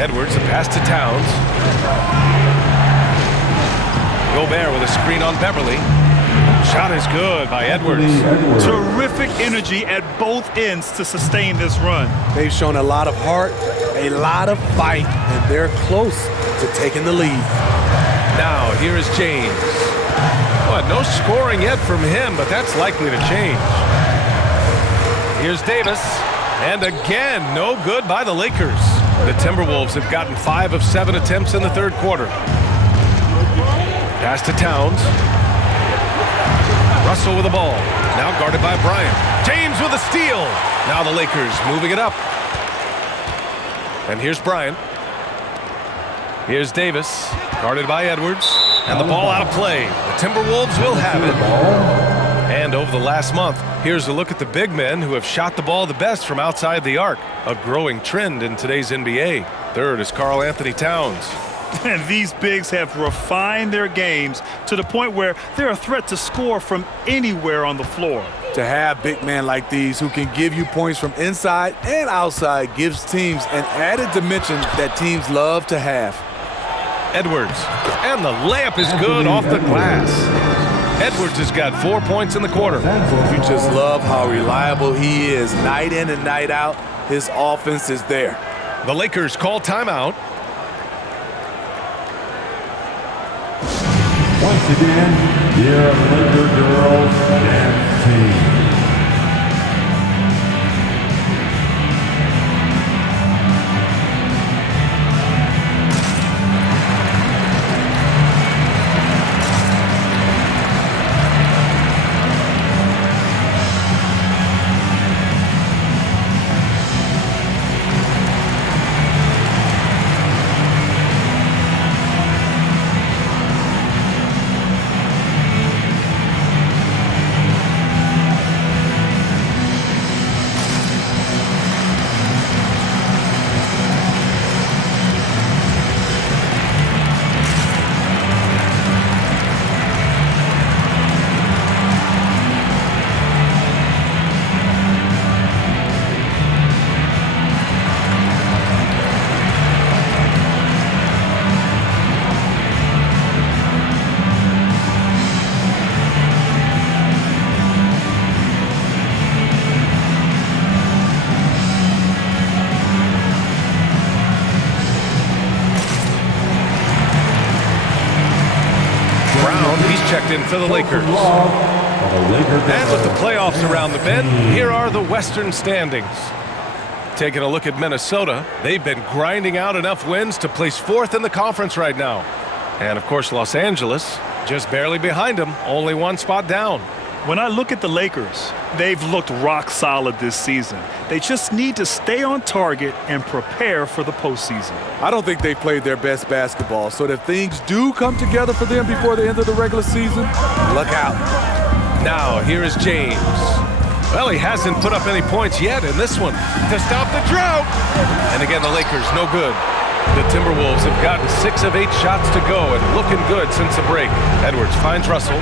Edwards, a pass to Towns. Gobert with a screen on Beverly. Shot is good by Edwards. Terrific energy at both ends to sustain this run. They've shown a lot of heart, a lot of fight, and they're close to taking the lead. Now, here is James. Well, no scoring yet from him, but that's likely to change. Here's Davis. And again, no good by the Lakers. The Timberwolves have gotten 5 of 7 attempts in the third quarter. Pass to Towns. Russell with the ball. Now guarded by Bryant. James with a steal. Now the Lakers moving it up. And here's Bryant. Here's Davis. Guarded by Edwards. And the ball out of play. The Timberwolves will have it. And over the last month, here's a look at the big men who have shot the ball the best from outside the arc. A growing trend in today's NBA. Third is Karl Anthony Towns. And these bigs have refined their games to the point where they're a threat to score from anywhere on the floor. To have big men like these who can give you points from inside and outside gives teams an added dimension that teams love to have. Edwards. And the layup is good off the glass. Edwards has got 4 points in the quarter. You just love how reliable he is. Night in and night out, his offense is there. The Lakers call timeout. Once again, your Laker girls dance team. Checked in for the Lakers. And with the playoffs around the bend, here are the Western standings. Taking a look at Minnesota, they've been grinding out enough wins to place 4th in the conference right now. And of course, Los Angeles, just barely behind them, only 1 spot down. When I look at the Lakers, they've looked rock solid this season. They just need to stay on target and prepare for the postseason. I don't think they've played their best basketball, so if things do come together for them before the end of the regular season, look out. Now, here is James. Well, he hasn't put up any points yet in this one to stop the drought. And again, the Lakers, no good. The Timberwolves have gotten 6 of 8 shots to go and looking good since the break. Edwards finds Russell.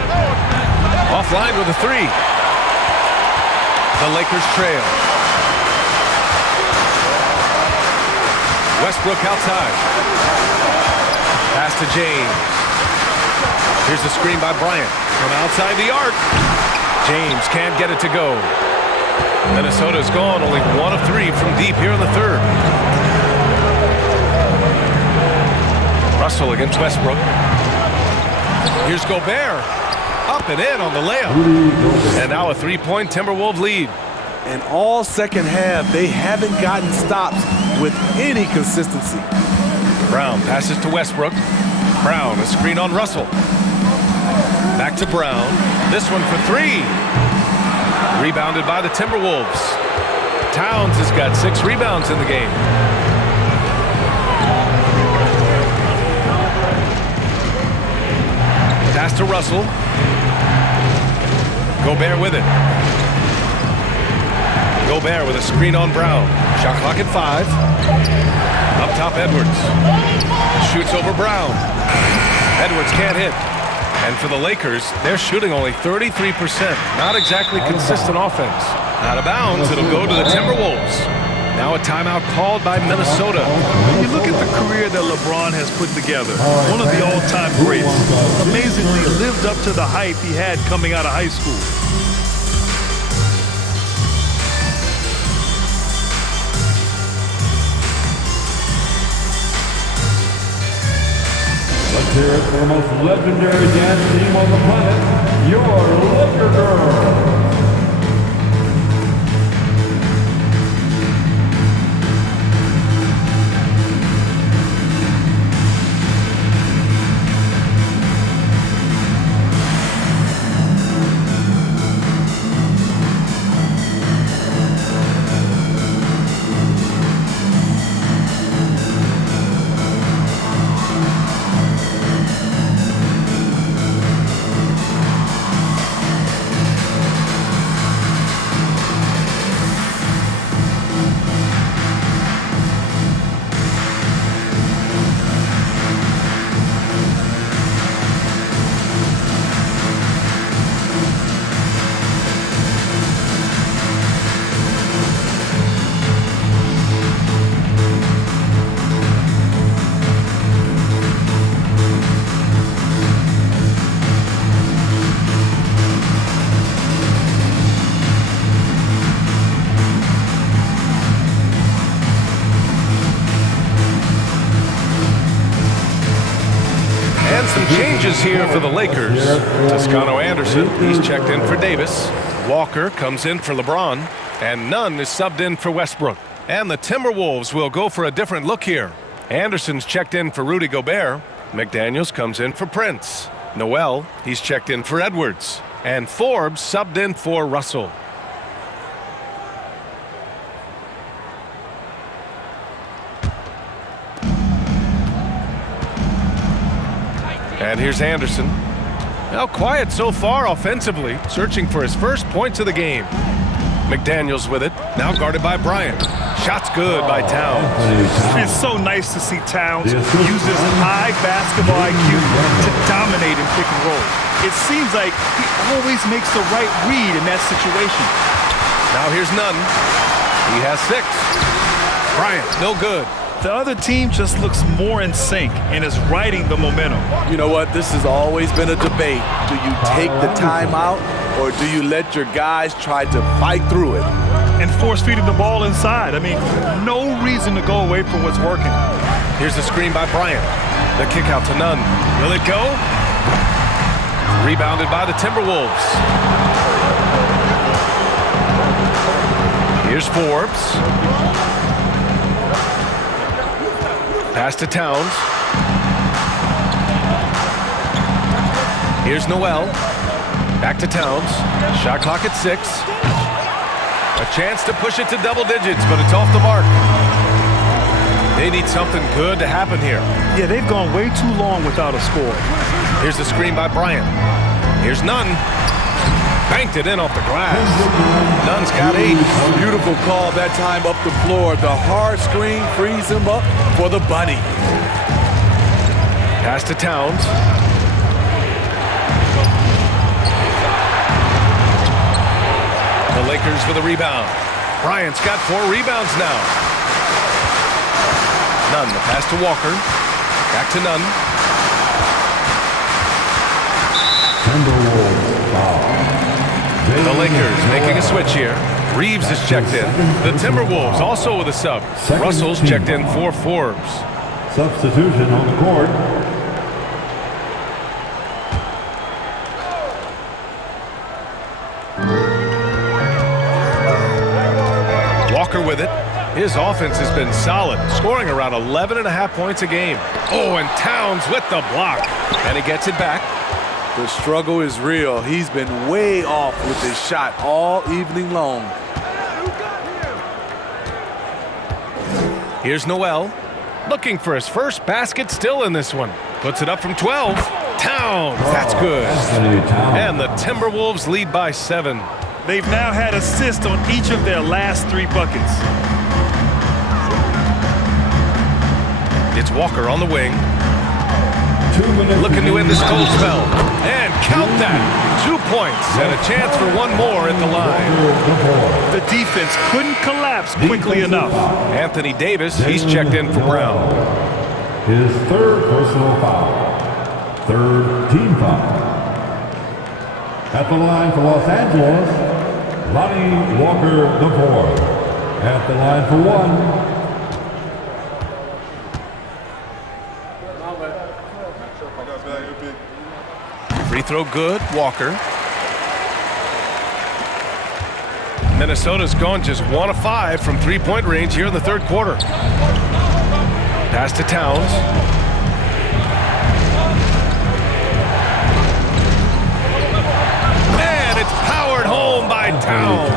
Offline with a 3. The Lakers trail. Westbrook outside. Pass to James. Here's the screen by Bryant from outside the arc. James can't get it to go. Minnesota's gone only 1 of 3 from deep here in the third. Russell against Westbrook. Here's Gobert. Up and in on the layup. And now a 3-point Timberwolves lead. And all second half, they haven't gotten stops with any consistency. Brown passes to Westbrook. Brown, a screen on Russell. Back to Brown. This one for 3. Rebounded by the Timberwolves. Towns has got 6 rebounds in the game. Pass to Russell. Gobert with it. Gobert with a screen on Brown. Shot clock at 5. Up top, Edwards. Shoots over Brown. Edwards can't hit. And for the Lakers, they're shooting only 33%. Not exactly consistent offense. Out of bounds, it'll go to the Timberwolves. Now a timeout called by Minnesota. When you look at the career that LeBron has put together, one of the all-time greats, amazingly lived up to the hype he had coming out of high school. Let's hear it for the most legendary dance team on the planet, your Laker Girls. Changes here for the Lakers. Toscano Anderson, he's checked in for Davis. Walker comes in for LeBron. And Nunn is subbed in for Westbrook. And the Timberwolves will go for a different look here. Anderson's checked in for Rudy Gobert. McDaniels comes in for Prince. Noel, he's checked in for Edwards. And Forbes subbed in for Russell. And here's Anderson. Well, quiet so far offensively, searching for his first points of the game. McDaniels with it, now guarded by Bryant. Shot's good by Towns. It's so nice to see Towns use his high basketball IQ to dominate in pick and roll. It seems like he always makes the right read in that situation. Now here's Nunn. He has 6. Bryant, no good. The other team just looks more in sync and is riding the momentum. You know what? This has always been a debate. Do you take the timeout or do you let your guys try to fight through it? And force feeding the ball inside. I mean, no reason to go away from what's working. Here's the screen by Bryant. The kick out to Nunn. Will it go? Rebounded by the Timberwolves. Here's Forbes. Pass to Towns. Here's Noel. Back to Towns. Shot clock at 6. A chance to push it to double digits, but it's off the mark. They need something good to happen here. Yeah, they've gone way too long without a score. Here's the screen by Bryant. Here's Nunn. Banked it in off the glass. Nunn's got 8. Beautiful call that time up the floor. The hard screen frees him up for the bunny. Pass to Towns. The Lakers with a rebound. Bryant's got 4 rebounds now. Nunn, the pass to Walker. Back to Nunn. Timberwolves foul. The Lakers making a switch here. Reeves is checked in. The Timberwolves also with a sub. Russell's checked in for Forbes. Substitution on the court. Walker with it. His offense has been solid, scoring around 11.5 points a game. Oh, and Towns with the block. And he gets it back. The struggle is real. He's been way off with his shot all evening long. Here's Noel. Looking for his first basket still in this one. Puts it up from 12. Towns, that's good. And the Timberwolves lead by 7. They've now had assists on each of their last 3 buckets. It's Walker on the wing. Looking to end this cold spell. And count that. 2 points and a chance for one more at the line. The defense couldn't collapse quickly enough. Anthony Davis, he's checked in for Brown. His third personal foul. Third team foul. At the line for Los Angeles, Lonnie Walker IV. At the line for one. Free throw good, Walker. Minnesota's gone just 1 of 5 from three-point range here in the third quarter. Pass to Towns. And it's powered home by Towns.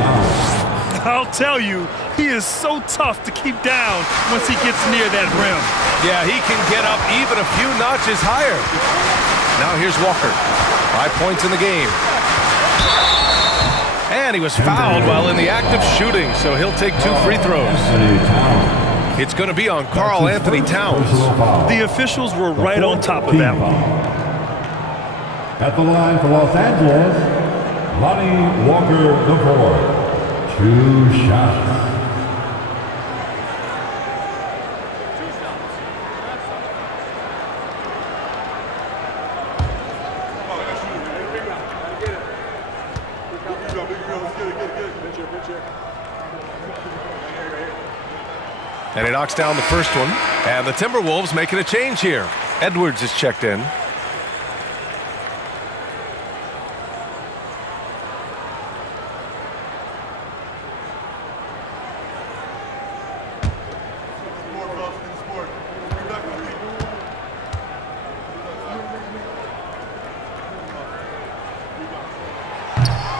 I'll tell you, he is so tough to keep down once he gets near that rim. Yeah, he can get up even a few notches higher. Now here's Walker. 5 points in the game. And he was fouled while in the act of shooting, so he'll take 2 free throws. It's going to be on Karl Anthony Towns. The officials were right on top of that one. At the line for Los Angeles, Lonnie Walker IV. 2 shots. And he knocks down the first one. And the Timberwolves making a change here. Edwards is checked in.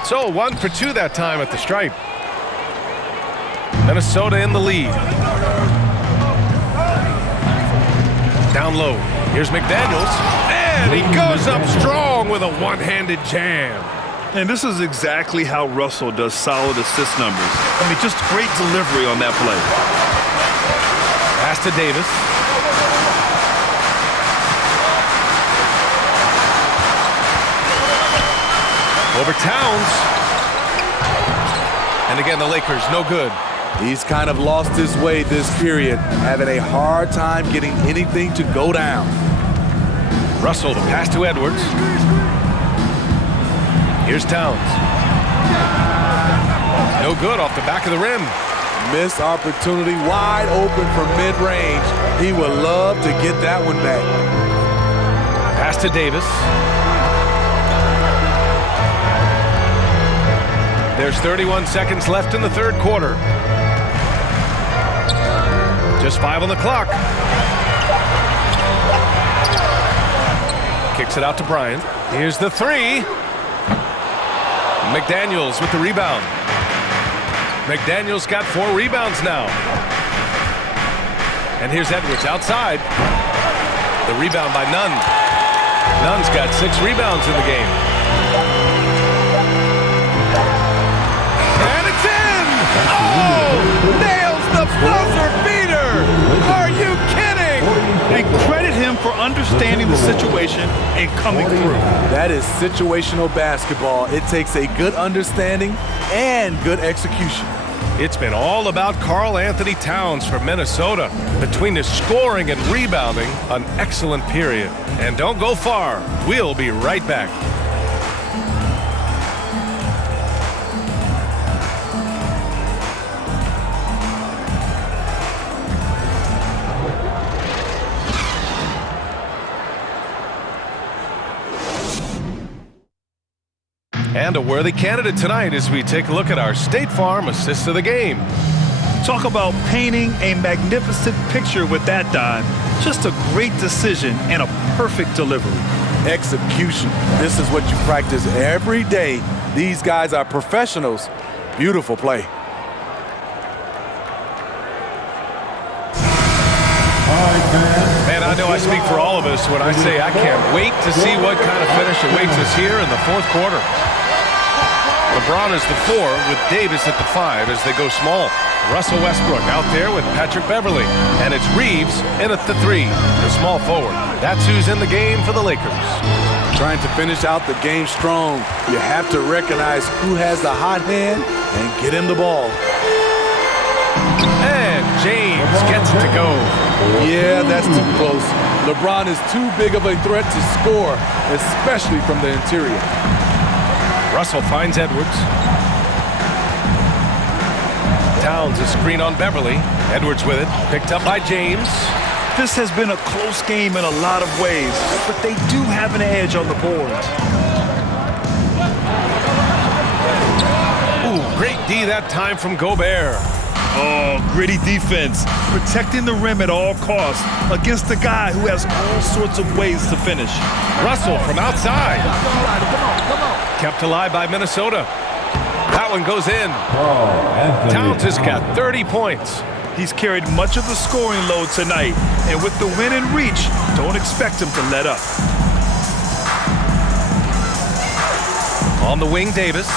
So 1 for 2 that time at the stripe. Minnesota in the lead. Down low. Here's McDaniels. And he goes up strong with a one-handed jam. And this is exactly how Russell does solid assist numbers. I mean, just great delivery on that play. Pass to Davis. Over Towns. And again, the Lakers, no good. He's kind of lost his way this period, having a hard time getting anything to go down. Russell, the pass to Edwards. Here's Towns. No good off the back of the rim. Missed opportunity, wide open from mid-range. He would love to get that one back. Pass to Davis. There's 31 seconds left in the third quarter. Just 5 on the clock. Kicks it out to Bryant. Here's the 3. McDaniels with the rebound. McDaniels got 4 rebounds now. And here's Edwards outside. The rebound by Nunn. Nunn's got 6 rebounds in the game. And it's in! Oh! Nails the buzzer beater! Are you kidding? And credit him for understanding the situation and coming through. That is situational basketball. It takes a good understanding and good execution. It's been all about Karl Anthony Towns for Minnesota. Between his scoring and rebounding, an excellent period. And don't go far. We'll be right back. And a worthy candidate tonight as we take a look at our State Farm assist of the game. Talk about painting a magnificent picture with that dive. Just a great decision and a perfect delivery. Execution. This is what you practice every day. These guys are professionals. Beautiful play. Man, I know I speak for all of us when I say I can't wait to see what kind of finish awaits us here in the fourth quarter. LeBron is the 4 with Davis at the 5 as they go small. Russell Westbrook out there with Patrick Beverley. And it's Reeves in at the 3, the small forward. That's who's in the game for the Lakers. Trying to finish out the game strong, you have to recognize who has the hot hand and get him the ball. And James gets it to go. Yeah, that's too close. LeBron is too big of a threat to score, especially from the interior. Russell finds Edwards. Towns is screen on Beverly. Edwards with it, picked up by James. This has been a close game in a lot of ways, but they do have an edge on the boards. Ooh, great D that time from Gobert. Oh, gritty defense, protecting the rim at all costs against a guy who has all sorts of ways to finish. Russell from outside. Kept alive by Minnesota. That one goes in. Towns has got 30 points. He's carried much of the scoring load tonight, and with the win in reach, don't expect him to let up. On the wing, Davis,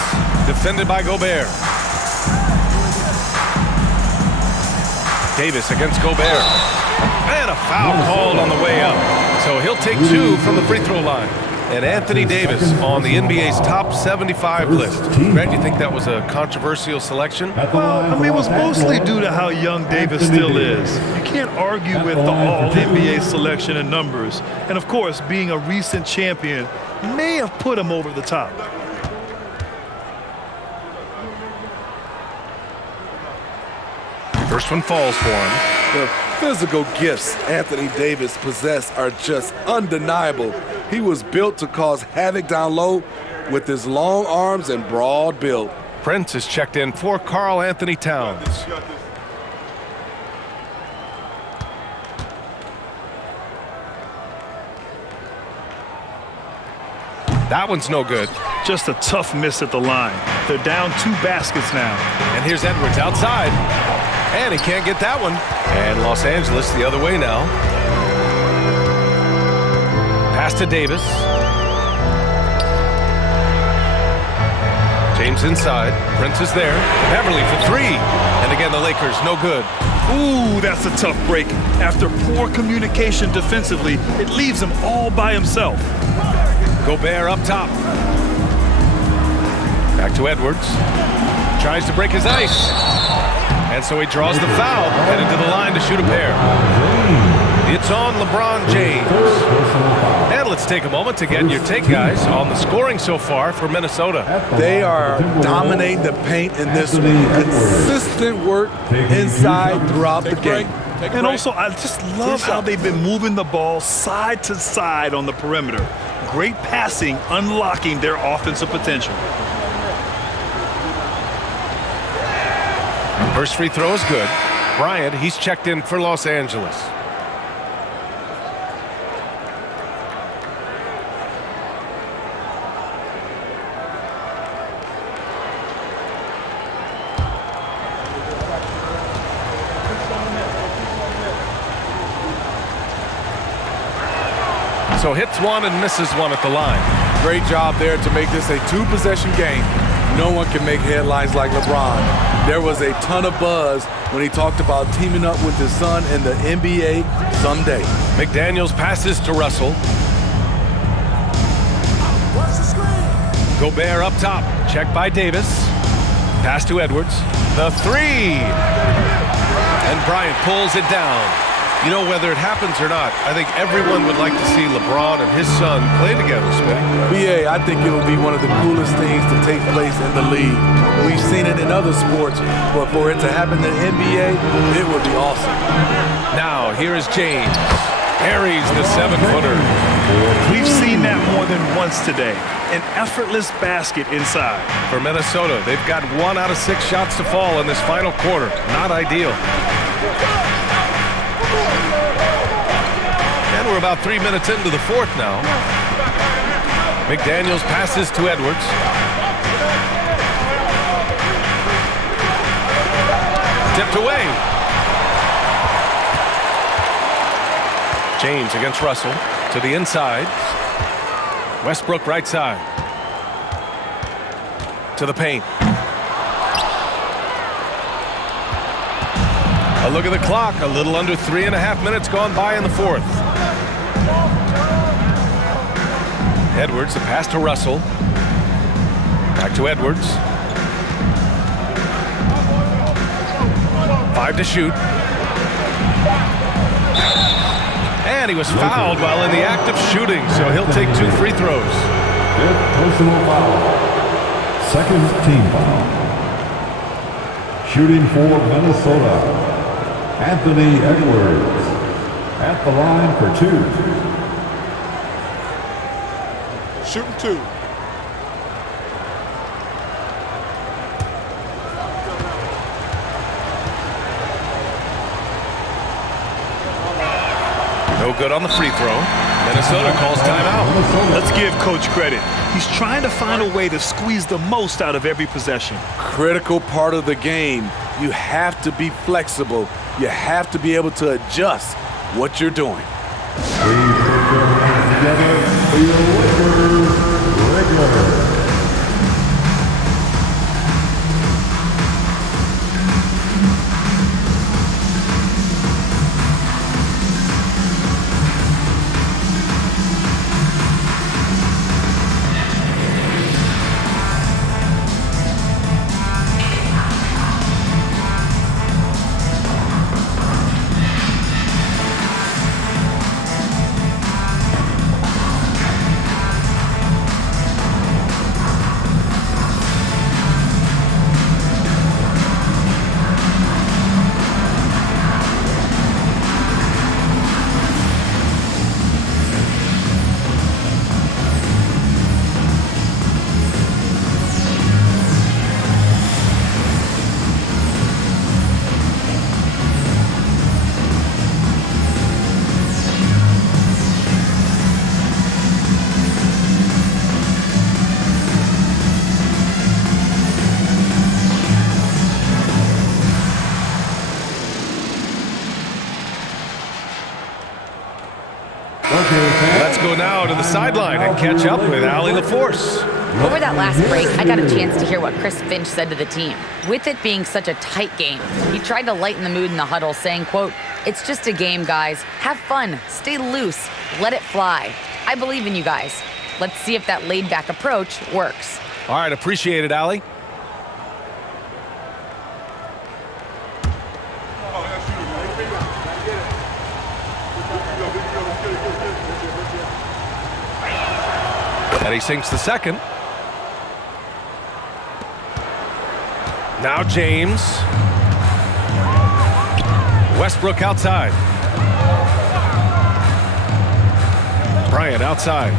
defended by Gobert. Davis against Gobert. And a foul called on the way up. So he'll take 2 from the free throw line. And Anthony Davis on the NBA's top 75 list. Brad, do you think that was a controversial selection? Well, I mean, it was mostly due to how young Davis still is. You can't argue with the all-NBA selection and numbers. And, of course, being a recent champion may have put him over the top. First one falls for him. The physical gifts Anthony Davis possessed are just undeniable. He was built to cause havoc down low with his long arms and broad build. Prince is checked in for Karl Anthony Towns. That one's no good. Just a tough miss at the line. They're down 2 baskets now. And here's Edwards outside. And he can't get that one. And Los Angeles the other way now. Pass to Davis. James inside. Prince is there. Beverly for 3. And again, the Lakers, no good. Ooh, that's a tough break. After poor communication defensively, it leaves him all by himself. Gobert up top. Back to Edwards. Tries to break his ice. And so he draws the foul, headed to the line to shoot a pair. It's on LeBron James. And let's take a moment to get your take, guys, on the scoring so far for Minnesota. They are dominating the paint in this one. Consistent work inside throughout the game. And also, I just love how they've been moving the ball side to side on the perimeter. Great passing, unlocking their offensive potential. First free throw is good. Bryant, he's checked in for Los Angeles. So hits one and misses one at the line. Great job there to make this a 2-possession game. No one can make headlines like LeBron. There was a ton of buzz when he talked about teaming up with his son in the NBA someday. McDaniels passes to Russell. Gobert up top. Check by Davis. Pass to Edwards. The 3. And Bryant pulls it down. You know, whether it happens or not, I think everyone would like to see LeBron and his son play together, Smitty. BA, I think it will be one of the coolest things to take place in the league. We've seen it in other sports, but for it to happen in the NBA, it would be awesome. Now, here is James. Harries the 7-footer. We've seen that more than once today. An effortless basket inside. For Minnesota, they've got 1 out of 6 shots to fall in this final quarter. Not ideal. And we're about 3 minutes into the 4th now. McDaniels passes to Edwards. Tipped away. James against Russell to the inside. Westbrook right side. To the paint. A look at the clock. A little under 3.5 minutes gone by in the 4th. Edwards, the pass to Russell. Back to Edwards. 5 to shoot. And he was fouled while in the act of shooting, so he'll take 2 free throws. 5th personal foul. 2nd team foul. Shooting for Minnesota, Anthony Edwards at the line for 2. Shooting 2. No good on the free throw. Minnesota calls timeout. Let's give Coach credit. He's trying to find a way to squeeze the most out of every possession. Critical part of the game. You have to be flexible. You have to be able to adjust what you're doing. Please put your hands together for your Lakers regular. Let's go now to the sideline and catch up with Allie LaForce. Over that last break, I got a chance to hear what Chris Finch said to the team. With it being such a tight game, he tried to lighten the mood in the huddle, saying, quote, "It's just a game, guys. Have fun. Stay loose. Let it fly. I believe in you guys. Let's see if that laid-back approach works." All right, appreciate it, Allie. And he sinks the second. Now James. Westbrook outside. Bryant outside.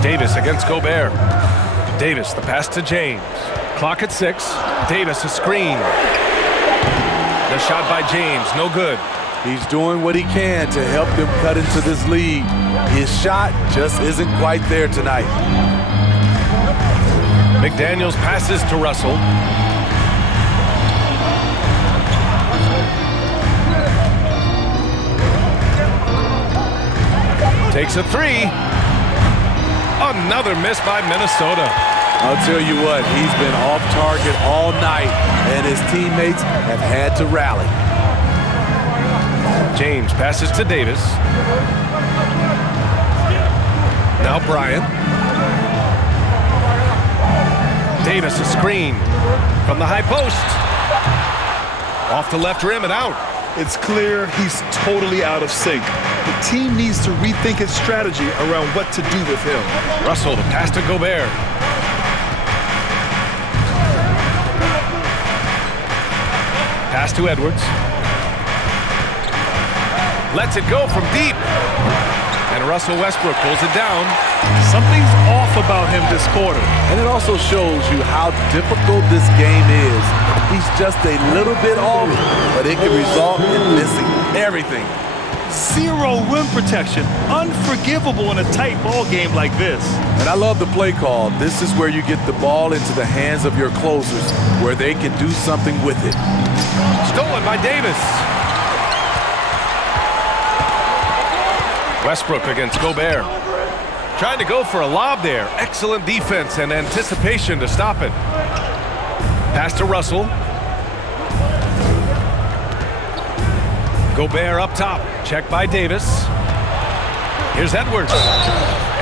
Davis against Gobert. Davis, the pass to James. Clock at 6. Davis, a screen. The shot by James, no good. He's doing what he can to help them cut into this lead. His shot just isn't quite there tonight. McDaniels passes to Russell. Takes a 3. Another miss by Minnesota. I'll tell you what, he's been off target all night, and his teammates have had to rally. James passes to Davis. Now Bryant. Davis, a screen from the high post. Off the left rim and out. It's clear he's totally out of sync. The team needs to rethink its strategy around what to do with him. Russell, the pass to Gobert. Pass to Edwards. Lets it go from deep. And Russell Westbrook pulls it down. Something's off about him this quarter. And it also shows you how difficult this game is. He's just a little bit off, but it can result in missing everything. Zero rim protection. Unforgivable in a tight ball game like this. And I love the play call. This is where you get the ball into the hands of your closers, where they can do something with it. Stolen by Davis. Westbrook against Gobert. Trying to go for a lob there. Excellent defense and anticipation to stop it. Pass to Russell. Gobert up top. Check by Davis. Here's Edwards.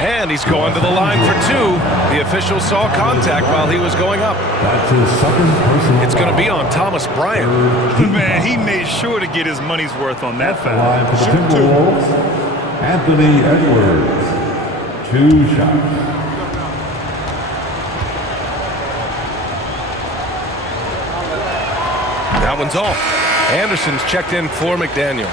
And he's going to the line for two. The official saw contact while he was going up. That's his second personal It's going to foul. be on Thomas Bryant. Man, he made sure to get his money's worth on that The foul. line for the Timberwolves, Anthony Edwards. 2 shots. That one's off. Anderson's checked in for McDaniels.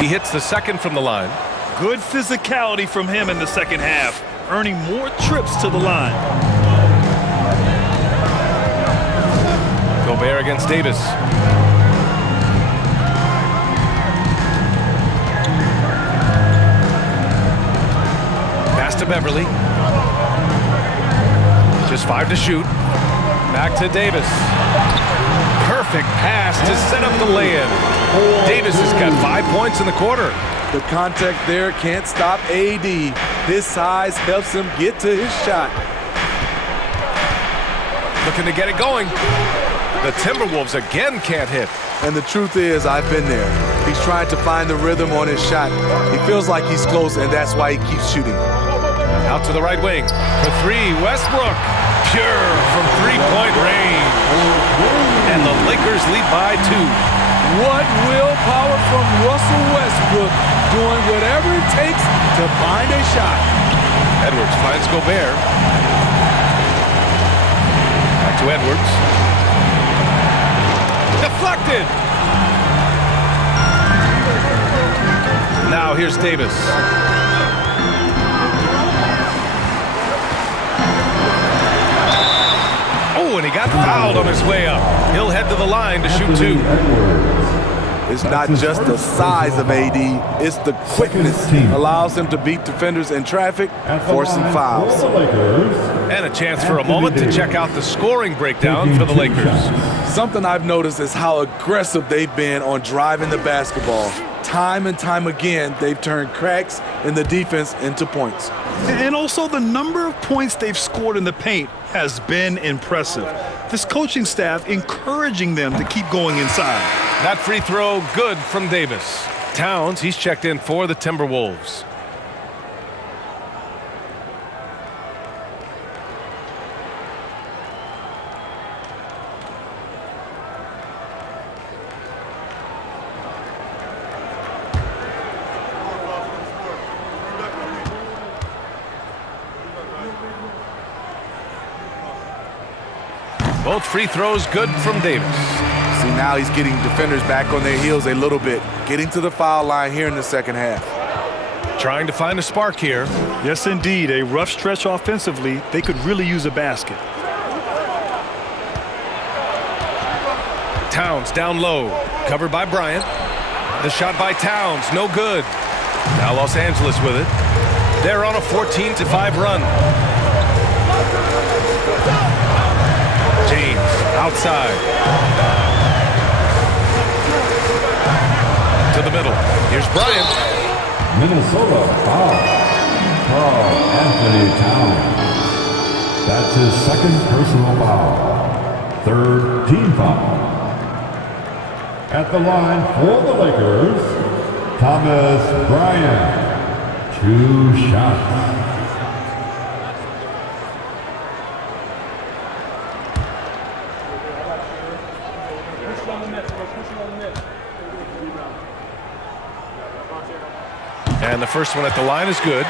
He hits the second from the line. Good physicality from him in the second half, earning more trips to the line. Gobert against Davis. Pass to Beverly. Just 5 to shoot. Back to Davis. Perfect pass to set up the lay-in. Davis has got 5 points in the quarter. The contact there can't stop AD. His size helps him get to his shot. Looking to get it going. The Timberwolves again can't hit. And the truth is, I've been there. He's trying to find the rhythm on his shot. He feels like he's close, and that's why he keeps shooting. Out to the right wing. For 3, Westbrook. Pure from three-point range. And the Lakers lead by 2. What willpower from Russell Westbrook, doing whatever it takes to find a shot. Edwards finds Gobert. Back to Edwards. Deflected. Now here's Davis. Oh, and he got fouled on his way up. He'll head to the line to shoot 2. It's not just the size of AD, it's the quickness. Allows him to beat defenders in traffic, forcing fouls. And a chance for a moment to check out the scoring breakdown for the Lakers. Something I've noticed is how aggressive they've been on driving the basketball. Time and time again, they've turned cracks in the defense into points. And also the number of points they've scored in the paint has been impressive. This coaching staff encouraging them to keep going inside. That free throw good from Davis. Towns, he's checked in for the Timberwolves. Both free throws good from Davis. See, now he's getting defenders back on their heels a little bit, getting to the foul line here in the second half. Trying to find a spark here. Yes, indeed. A rough stretch offensively. They could really use a basket. Towns down low. Covered by Bryant. The shot by Towns, no good. Now Los Angeles with it. They're on a 14-5 run. James outside. To the middle. Here's Bryant. Minnesota foul. Carl Anthony Towns. That's his second personal foul. 3rd team foul. At the line for the Lakers, Thomas Bryant. 2 shots. And the first one at the line is good.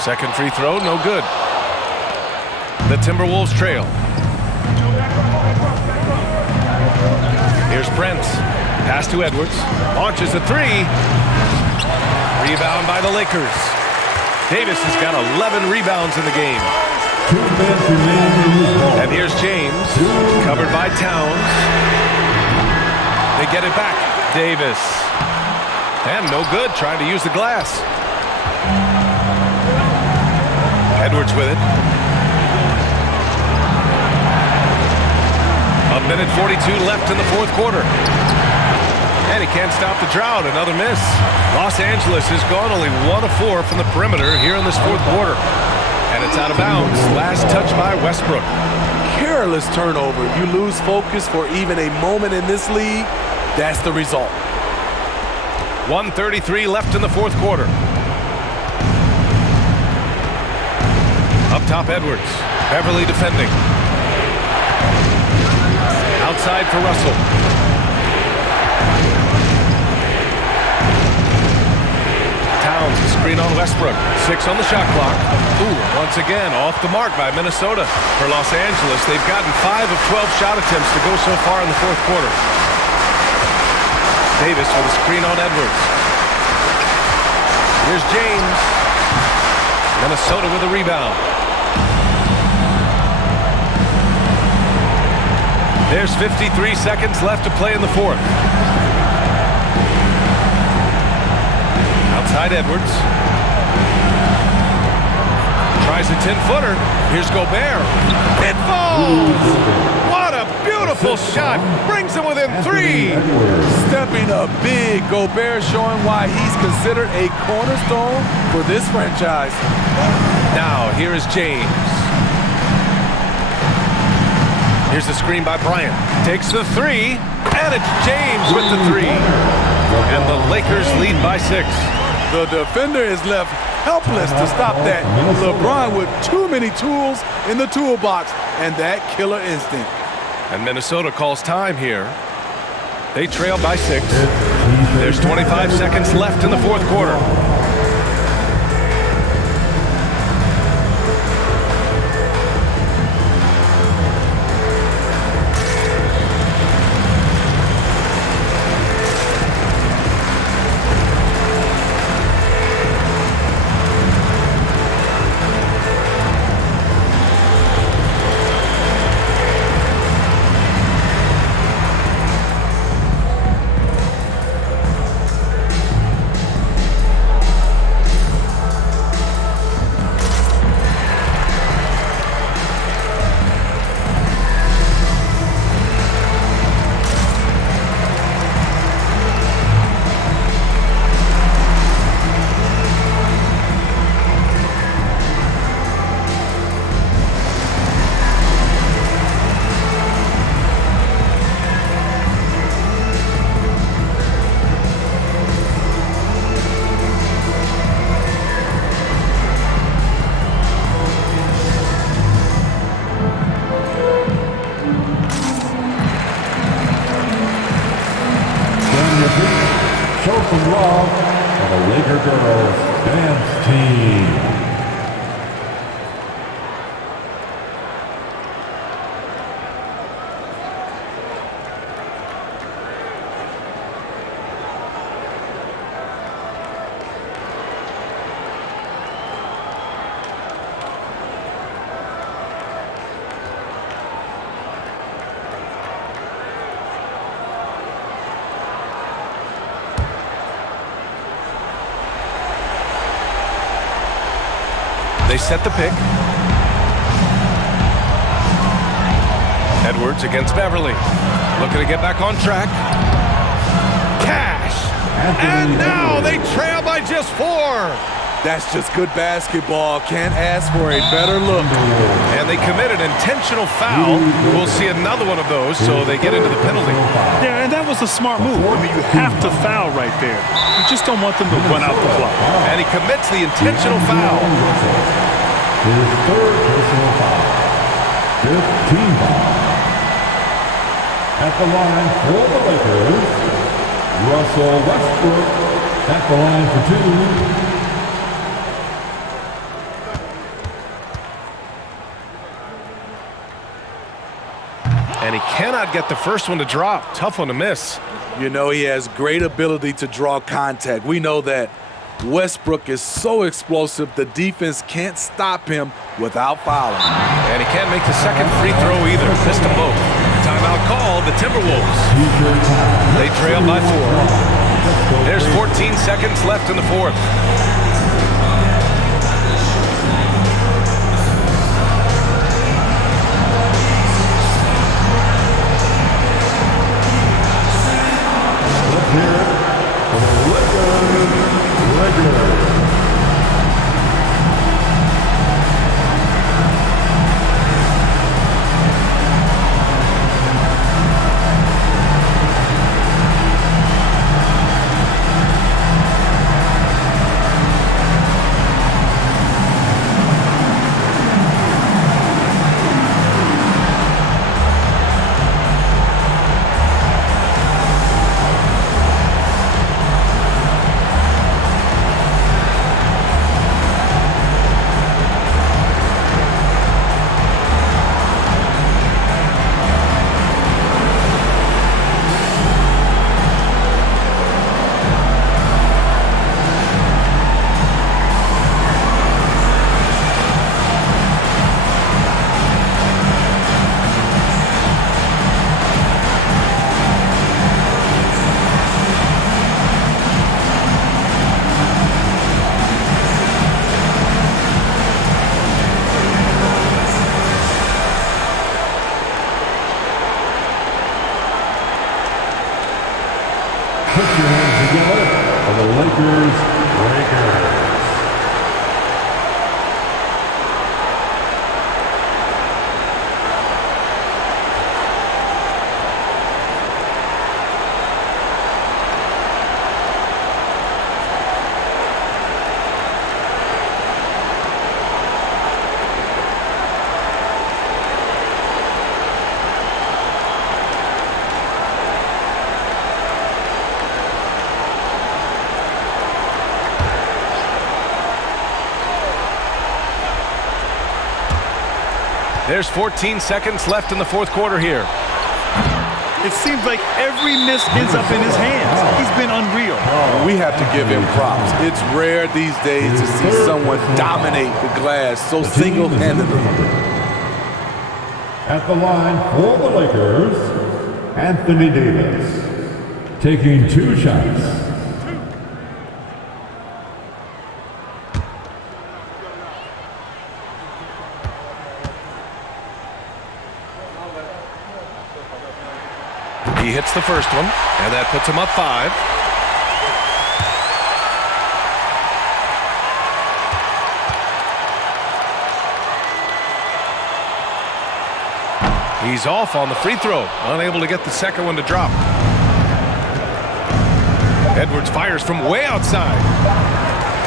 Second free throw, no good. The Timberwolves trail. Here's Prince. Pass to Edwards. Launches a 3. Rebound by the Lakers. Davis has got 11 rebounds in the game. 2 minutes remaining in this ball. And here's James, covered by Towns. They get it back. Davis. And no good, trying to use the glass. Edwards with it. A minute 42 left in the fourth quarter. And he can't stop the drought. Another miss. Los Angeles has gone only 1 of 4 from the perimeter here in this fourth quarter. And it's out of bounds. Last touch by Westbrook. Careless turnover. You lose focus for even a moment in this league. That's the result. 1:33 left in the fourth quarter. Up top, Edwards. Beverly defending. Outside for Russell. Towns, screen on Westbrook. 6 on the shot clock. Ooh, once again, off the mark by Minnesota. For Los Angeles, they've gotten 5 of 12 shot attempts to go so far in the fourth quarter. Davis with a screen on Edwards. Here's James. Minnesota with a rebound. There's 53 seconds left to play in the fourth. Outside Edwards. Tries a 10-footer. Here's Gobert. It falls! What a beautiful shot. Brings him within 3. Stepping up big. Gobert showing why he's considered a cornerstone for this franchise. Now, here is James. Here's the screen by Bryant. Takes the 3, and it's James with the 3. And the Lakers lead by 6. The defender is left helpless to stop that. LeBron with too many tools in the toolbox and that killer instinct. And Minnesota calls time here. They trail by 6. There's 25 seconds left in the fourth quarter. Show some love for the Laker girls dance team. They set the pick. Edwards against Beverly. Looking to get back on track. Cash! And now they trail by just 4. That's just good basketball. Can't ask for a better look. And they commit an intentional foul. We'll see another one of those, so they get into the penalty. Yeah, and that was a smart move. I mean, you have to foul right there. You just don't want them to run out the clock. And he commits the intentional foul. His third personal foul. 5th team foul. At the line for the Lakers, Russell Westbrook at the line for 2. And he cannot get the first one to drop. Tough one to miss. You know, he has great ability to draw contact. We know that. Westbrook is so explosive, the defense can't stop him without fouling. And he can't make the second free throw either. Missed them both. Timeout called, the Timberwolves. They trail by 4. There's 14 seconds left in the fourth. Put your hands together for the Lakers. There's 14 seconds left in the fourth quarter here. It seems like every miss ends up in his hands. He's been unreal. We have to give him props. It's rare these days to see someone dominate the glass so single-handedly. At the line for the Lakers, Anthony Davis, taking 2 shots. He hits the first one, and that puts him up 5. He's off on the free throw, unable to get the second one to drop. Edwards fires from way outside.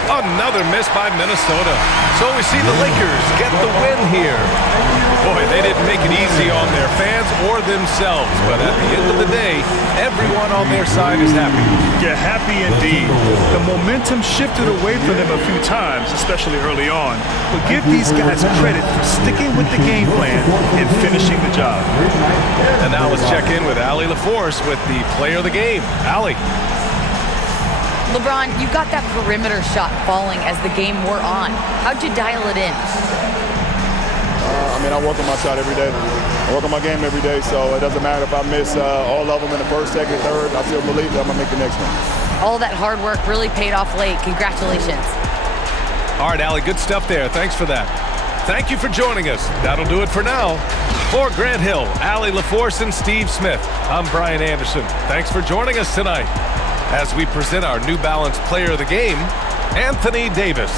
Another miss by Minnesota. So we see the Lakers get the win here. Boy, they didn't make it easy on their fans or themselves, but at the end of the day, everyone on their side is happy. Yeah, happy indeed. The momentum shifted away from them a few times, especially early on. But give these guys credit for sticking with the game plan and finishing the job. And now let's check in with Allie LaForce with the player of the game. Allie. LeBron, you got that perimeter shot falling as the game wore on. How'd you dial it in? I work on my shot every day. I work on my game every day, so it doesn't matter if I miss all of them in the first, second, third. I still believe that I'm going to make the next one. All that hard work really paid off late. Congratulations. All right, Allie, good stuff there. Thanks for that. Thank you for joining us. That'll do it for now. For Grant Hill, Allie LaForce, and Steve Smith, I'm Brian Anderson. Thanks for joining us tonight as we present our New Balance Player of the Game, Anthony Davis.